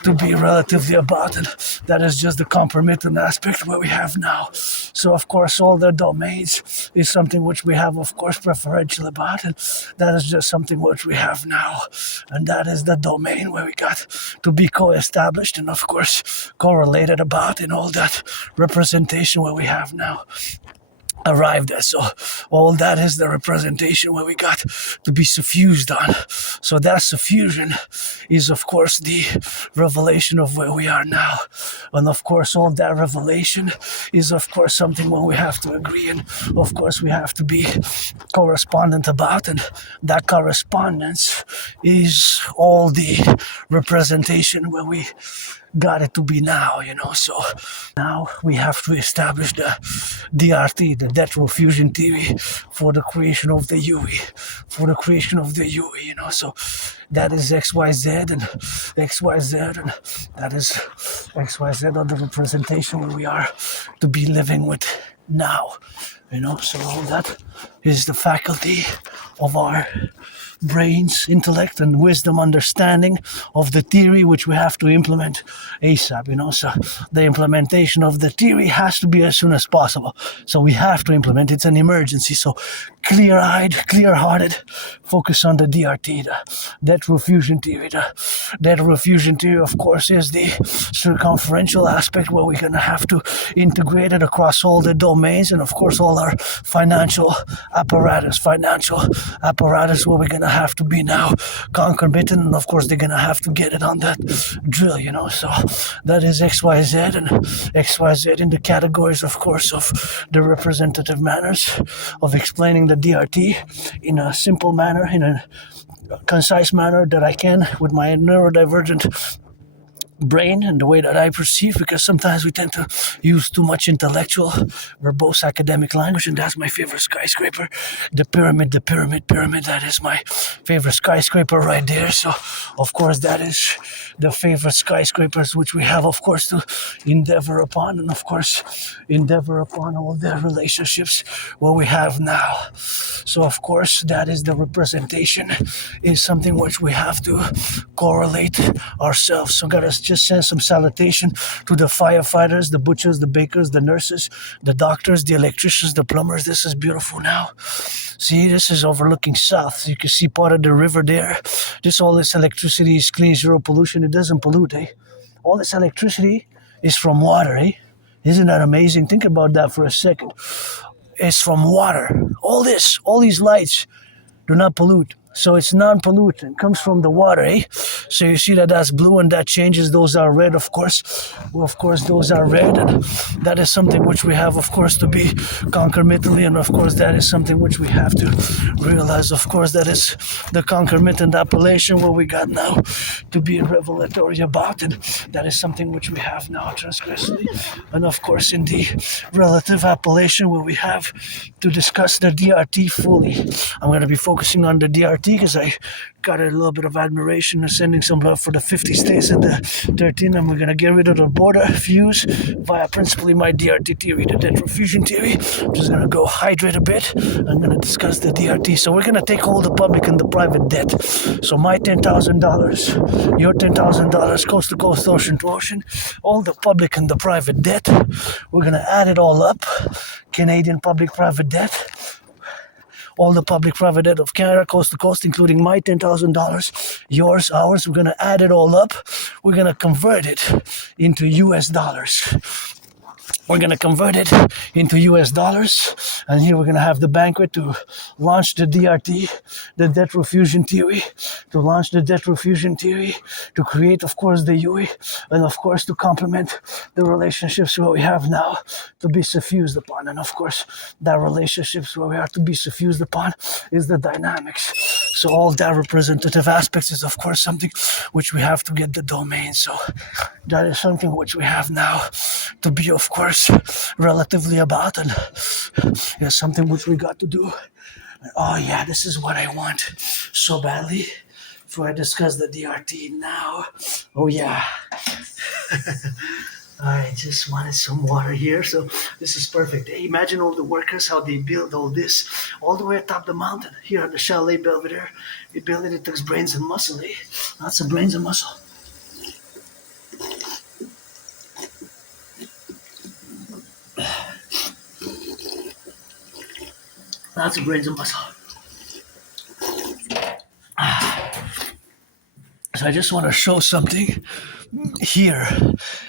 to be relatively about, and that is just the compromitted aspect where we have now. So, of course, all the domains is something which we have, of course, preferential about, and that is just something which we have now, and that is the domain where we got to be co-established and, of course, correlated about in all that representation where we have now arrived at. So all that is the representation where we got to be suffused on. So that suffusion is, of course, the revelation of where we are now. And of course, all that revelation is, of course, something where we have to agree, and of course we have to be correspondent about, and that correspondence is all the representation where we got it to be now, So now we have to establish the DRT, the debt refusion theory, for the creation of the UE, So that is XYZ and XYZ, and that is XYZ on the representation where we are to be living with now, So all that is the faculty of our brains, intellect, and wisdom understanding of the theory which we have to implement ASAP, So the implementation of the theory has to be as soon as possible. So we have to implement. It's an emergency. So clear-eyed, clear-hearted, focus on the DRT, the debt refusion theory. The debt refusion theory, of course, is the circumferential aspect where we're going to have to integrate it across all the domains, and of course all our financial apparatus where we're going to have to be now concomitant, and of course they're going to have to get it on that drill, So that is XYZ, and XYZ in the categories, of course, of the representative manners of explaining the DRT in a simple manner, in a concise manner that I can with my neurodivergent brain and the way that I perceive, because sometimes we tend to use too much intellectual, verbose academic language, and that's my favorite skyscraper. The pyramid, that is my favorite skyscraper right there. So, of course, that is the favorite skyscrapers which we have, of course, to endeavor upon, and of course, endeavor upon all the relationships what we have now. So, of course, that is the representation, is something which we have to correlate ourselves. So, gotta just send some salutation to the firefighters, the butchers, the bakers, the nurses, the doctors, the electricians, the plumbers. This is beautiful now. See, this is overlooking south. You can see part of the river there. All this electricity is clean, zero pollution. It doesn't pollute, eh? All this electricity is from water, eh? Isn't that amazing? Think about that for a second. It's from water. All these lights do not pollute. So it's non-pollutant. It comes from the water, eh? So you see that that's blue and that changes. Those are red, of course. Well, of course, those are red. And that is something which we have, of course, to be concomitantly. And, of course, that is something which we have to realize. Of course, that is the concomitant appellation what we got now to be revelatory about. And that is something which we have now transgressively. And, of course, in the relative appellation where we have to discuss the DRT fully. I'm going to be focusing on the DRT because I got a little bit of admiration and sending some love for the 50 states and the 13, and we're going to get rid of the border fuse via principally my DRT theory, the dental fusion theory. I'm just going to go hydrate a bit. I'm going to discuss the DRT. So we're going to take all the public and the private debt. So my $10,000, your $10,000, coast to coast, ocean to ocean, all the public and the private debt. We're going to add it all up. Canadian public private debt. All the public private debt of Canada, coast to coast, including my $10,000, yours, ours. We're going to add it all up. We're going to convert it into US dollars. We're going to convert it into US dollars. And here we're going to have the banquet to launch the DRT, the debt refusion theory, to launch the debt refusion theory, to create, of course, the UE, and, of course, to complement the relationships what we have now to be suffused upon. And, of course, that relationships what we have to be suffused upon is the dynamics. So all that representative aspects is, of course, something which we have to get the domain. So that is something which we have now to be, of course, relatively about, and it's something which we got to do. Oh yeah, this is what I want so badly. Before I discuss the DRT now, oh yeah. I just wanted some water here, so this is perfect. Hey, imagine all the workers, how they build all this, all the way atop the mountain. Here at the Chalet Belvedere, they build it, it takes brains and muscle, eh? Lots of brains and muscle. Lots of brains and muscle. So I just want to show something here.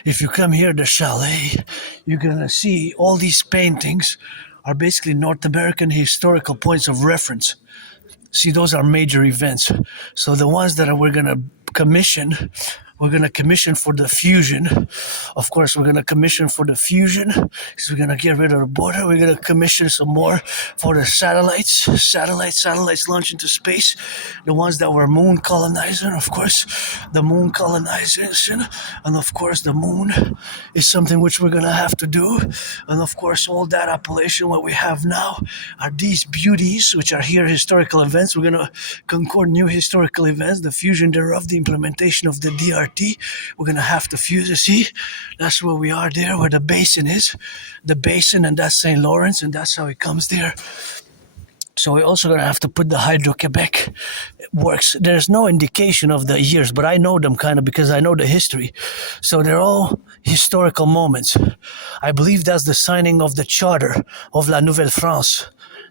If you come here to Chalet, you're going to see all these paintings are basically North American historical points of reference. See, those are major events. So the ones that we're going to commission, we're going to commission for the fusion. Of course, we're going to commission for the fusion. So we're going to get rid of the border. We're going to commission some more for the satellites. Satellites launch into space. The ones that were moon colonizer, of course, the moon colonization. And of course, the moon is something which we're going to have to do. And of course, all that appellation, what we have now, are these beauties, which are here historical events. We're going to concord new historical events, the fusion thereof, the implementation of the DRT. We're going to have to fuse it. See, that's where we are there, where the basin is. The basin, and that's St. Lawrence, and that's how it comes there. So we're also going to have to put the Hydro-Quebec works. There's no indication of the years, but I know them kind of because I know the history. So they're all historical moments. I believe that's the signing of the Charter of La Nouvelle France.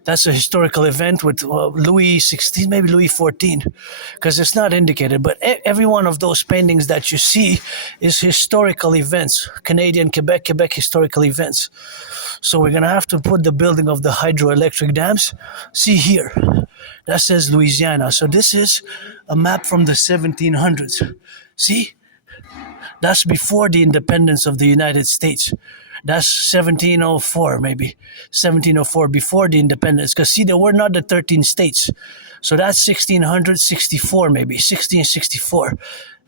That's a historical event with Louis XVI, maybe Louis XIV, because it's not indicated. But every one of those paintings that you see is historical events, Canadian, Quebec historical events. So we're going to have to put the building of the hydroelectric dams. See here, that says Louisiana. So this is a map from the 1700s. See, that's before the independence of the United States. That's 1704, maybe 1704, before the independence. Because see, there were not the 13 states. So that's 1664, maybe 1664.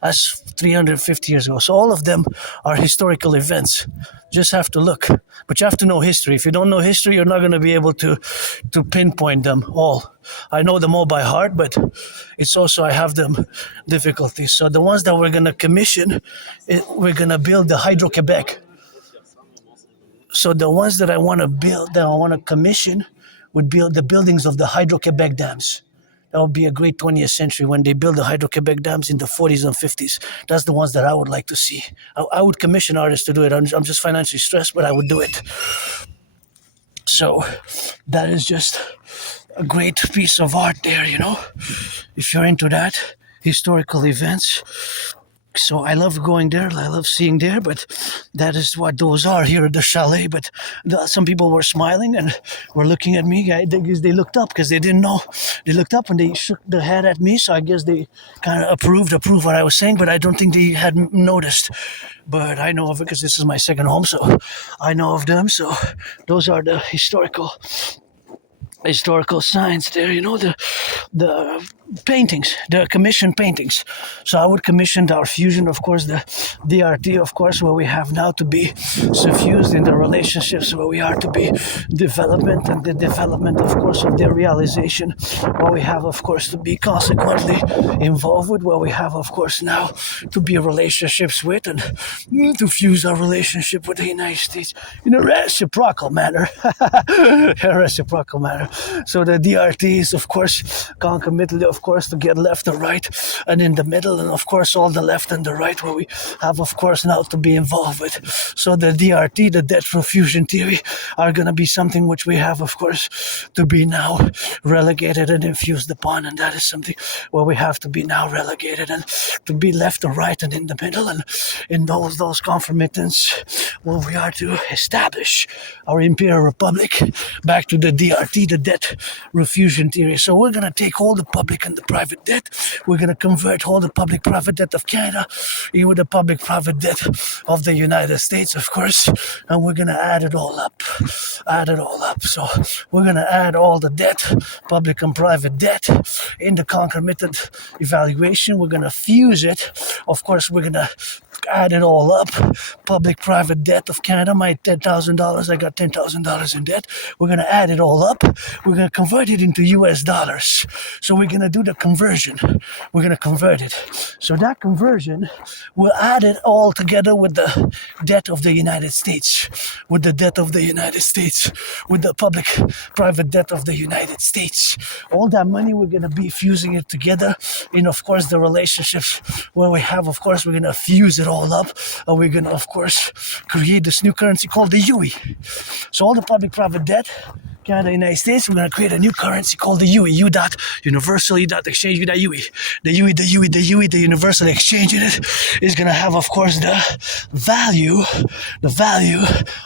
That's 350 years ago. So all of them are historical events. Just have to look. But you have to know history. If you don't know history, you're not going to be able to pinpoint them all. I know them all by heart, but it's also I have them difficulties. So the ones that we're going to commission, we're going to build the Hydro-Quebec. So the ones that I want to build, that I want to commission, would build the buildings of the Hydro-Quebec dams. That would be a great 20th century when they build the Hydro-Quebec dams in the 40s and 50s. That's the ones that I would like to see. I would commission artists to do it. I'm just financially stressed, but I would do it. So that is just a great piece of art there, you know, if you're into that, historical events. So I love going there. I love seeing there, but that is what those are here at the chalet. But some people were smiling and were looking at me. They looked up because they didn't know. They looked up and they shook their head at me. So I guess they kind of approved what I was saying, but I don't think they had noticed. But I know of it because this is my second home, so I know of them. So those are the historical signs there, you know, the paintings, the commissioned paintings. So I would commission our fusion, of course, the DRT, of course, where we have now to be suffused in the relationships where we are to be development, and the development, of course, of their realization, where we have, of course, to be consequently involved with, where we have, of course, now to be relationships with, and to fuse our relationship with the United States in a reciprocal manner. So the DRT is, of course, concomitantly, of course, to get left and right, and in the middle, and of course all the left and the right, where we have, of course, now to be involved with. So the DRT, the debt fusion theory, are going to be something which we have, of course, to be now relegated and infused upon, and that is something where we have to be now relegated and to be left and right and in the middle, and in those concomitants where we are to establish our Imperial Republic back to the DRT, the debt refusion theory. So we're going to take all the public and the private debt. We're going to convert all the public-private debt of Canada into the public-private debt of the United States, of course, and we're going to add it all up. So we're going to add all the debt, public and private debt, in the concomitant evaluation. We're going to fuse it. Of course, we're going to add it all up. Public-private debt of Canada, my $10,000, I got $10,000 in debt. We're going to add it all up. We're going to convert it into US dollars. So we're going to do the conversion. We're going to convert it. So that conversion, we'll add it all together with the debt of the United States, with the debt of the United States, with the public-private debt of the United States. All that money, we're going to be fusing it together in, of course, the relationships where we have, of course, we're going to fuse it all up, and we're going to, of course, create this new currency called the UE. So all the public-private debt, Canada, United States, we're going to create a new currency called the UE, universal, exchange, UE. The UE, the universal exchange in it is going to have, of course, the value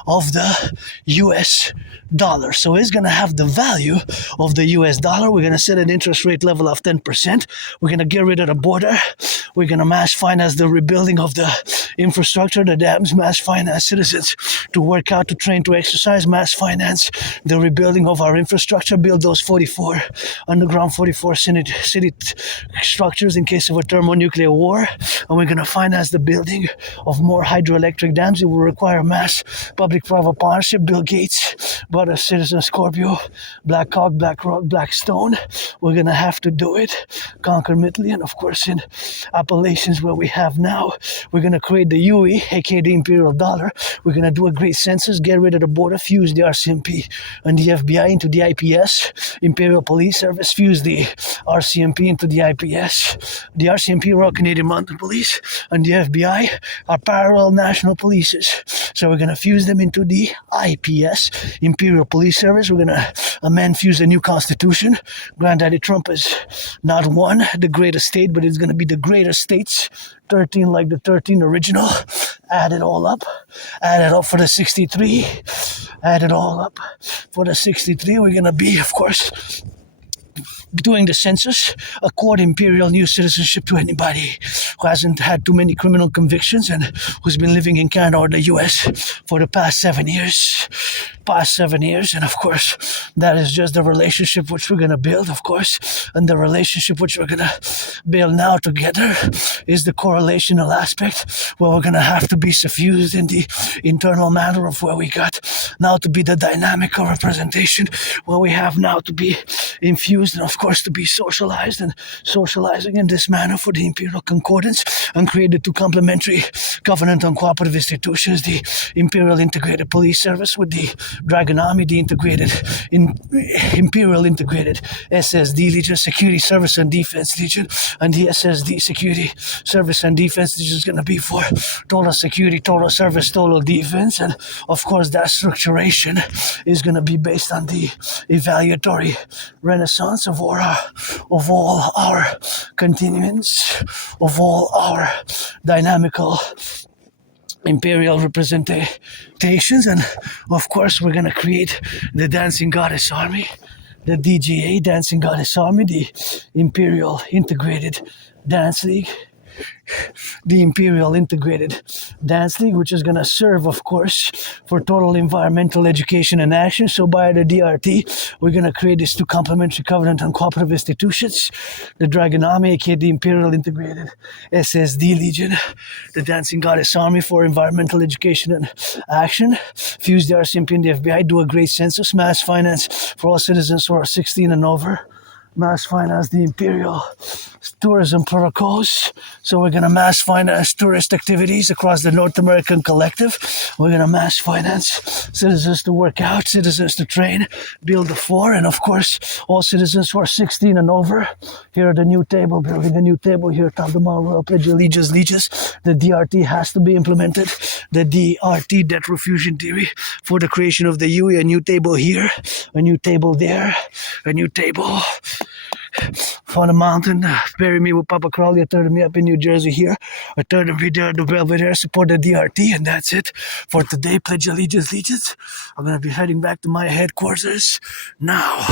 of the US dollar. So it's going to have the value of the US dollar. We're going to set an interest rate level of 10%. We're going to get rid of the border. We're going to mass finance the rebuilding of the infrastructure, the dams, mass finance citizens to work out, to train, to exercise, mass finance the rebuilding of our infrastructure, build those 44 underground 44 city structures in case of a thermonuclear war. And we're going to finance the building of more hydroelectric dams. It will require mass public-private partnership. Bill Gates, but a Citizen, Scorpio, Black Hawk, BlackRock, Blackstone. We're going to have to do it concomitantly. And of course, in Appalachians where we have now, we're going to create the UE, aka the Imperial Dollar. We're going to do a great census, get rid of the border, fuse the RCMP and the FBI into the IPS, Imperial Police Service, fuse the RCMP into the IPS. The RCMP, Royal Canadian Mounted Police, and the FBI are parallel national polices. So we're going to fuse them into the IPS, Imperial Police Service. We're going to fuse a new constitution. Granddaddy Trump is not one, the greatest state, but it's going to be the greatest states, 13 like the 13 original. Add it all up. Add it up for the 63. Add it all up for the 63. We're going to be, of course, doing the census, accord imperial new citizenship to anybody who hasn't had too many criminal convictions and who's been living in Canada or the US for the past 7 years. And of course, that is just the relationship which we're going to build, of course. And the relationship which we're going to build now together is the correlational aspect where we're going to have to be suffused in the internal matter of where we got now to be the dynamical representation, where we have now to be infused and of course to be socialized and socializing in this manner for the imperial concordance and create the two complementary covenant on cooperative institutions, the imperial integrated police service with the Dragon Army, the imperial integrated SSD Legion, security service and defense legion, and the SSD security service and defense legion is going to be for total security, total service, total defense, and of course that structuration is going to be based on the evaluatory renaissance of all our continuance, of all our dynamical imperial representations, and of course we're going to create the Dancing Goddess Army, the DGA, Dancing Goddess Army, the Imperial Integrated Dance League, the Imperial Integrated Dance League, which is going to serve, of course, for total environmental education and action. So by the DRT, we're going to create these two complementary covenant and cooperative institutions, the Dragon Army, aka the Imperial Integrated SSD Legion, the Dancing Goddess Army for environmental education and action, fuse the RCMP and the FBI, do a great census, mass finance for all citizens who are 16 and over, mass finance the imperial tourism protocols. So we're going to mass finance tourist activities across the North American Collective. We're going to mass finance citizens to work out, citizens to train, build the floor, and of course all citizens who are 16 and over. Here at the new table, building a new table here at the Mount Royal Pledge Allegiance. The DRT has to be implemented. The DRT, debt refusion theory, for the creation of the UE, a new table here, a new table there, a new table on the mountain. Bury me with Papa Crowley, a third of me up in New Jersey here, a third of me there at the Belvedere, support the DRT, and that's it for today. Pledge allegiance. I'm going to be heading back to my headquarters now.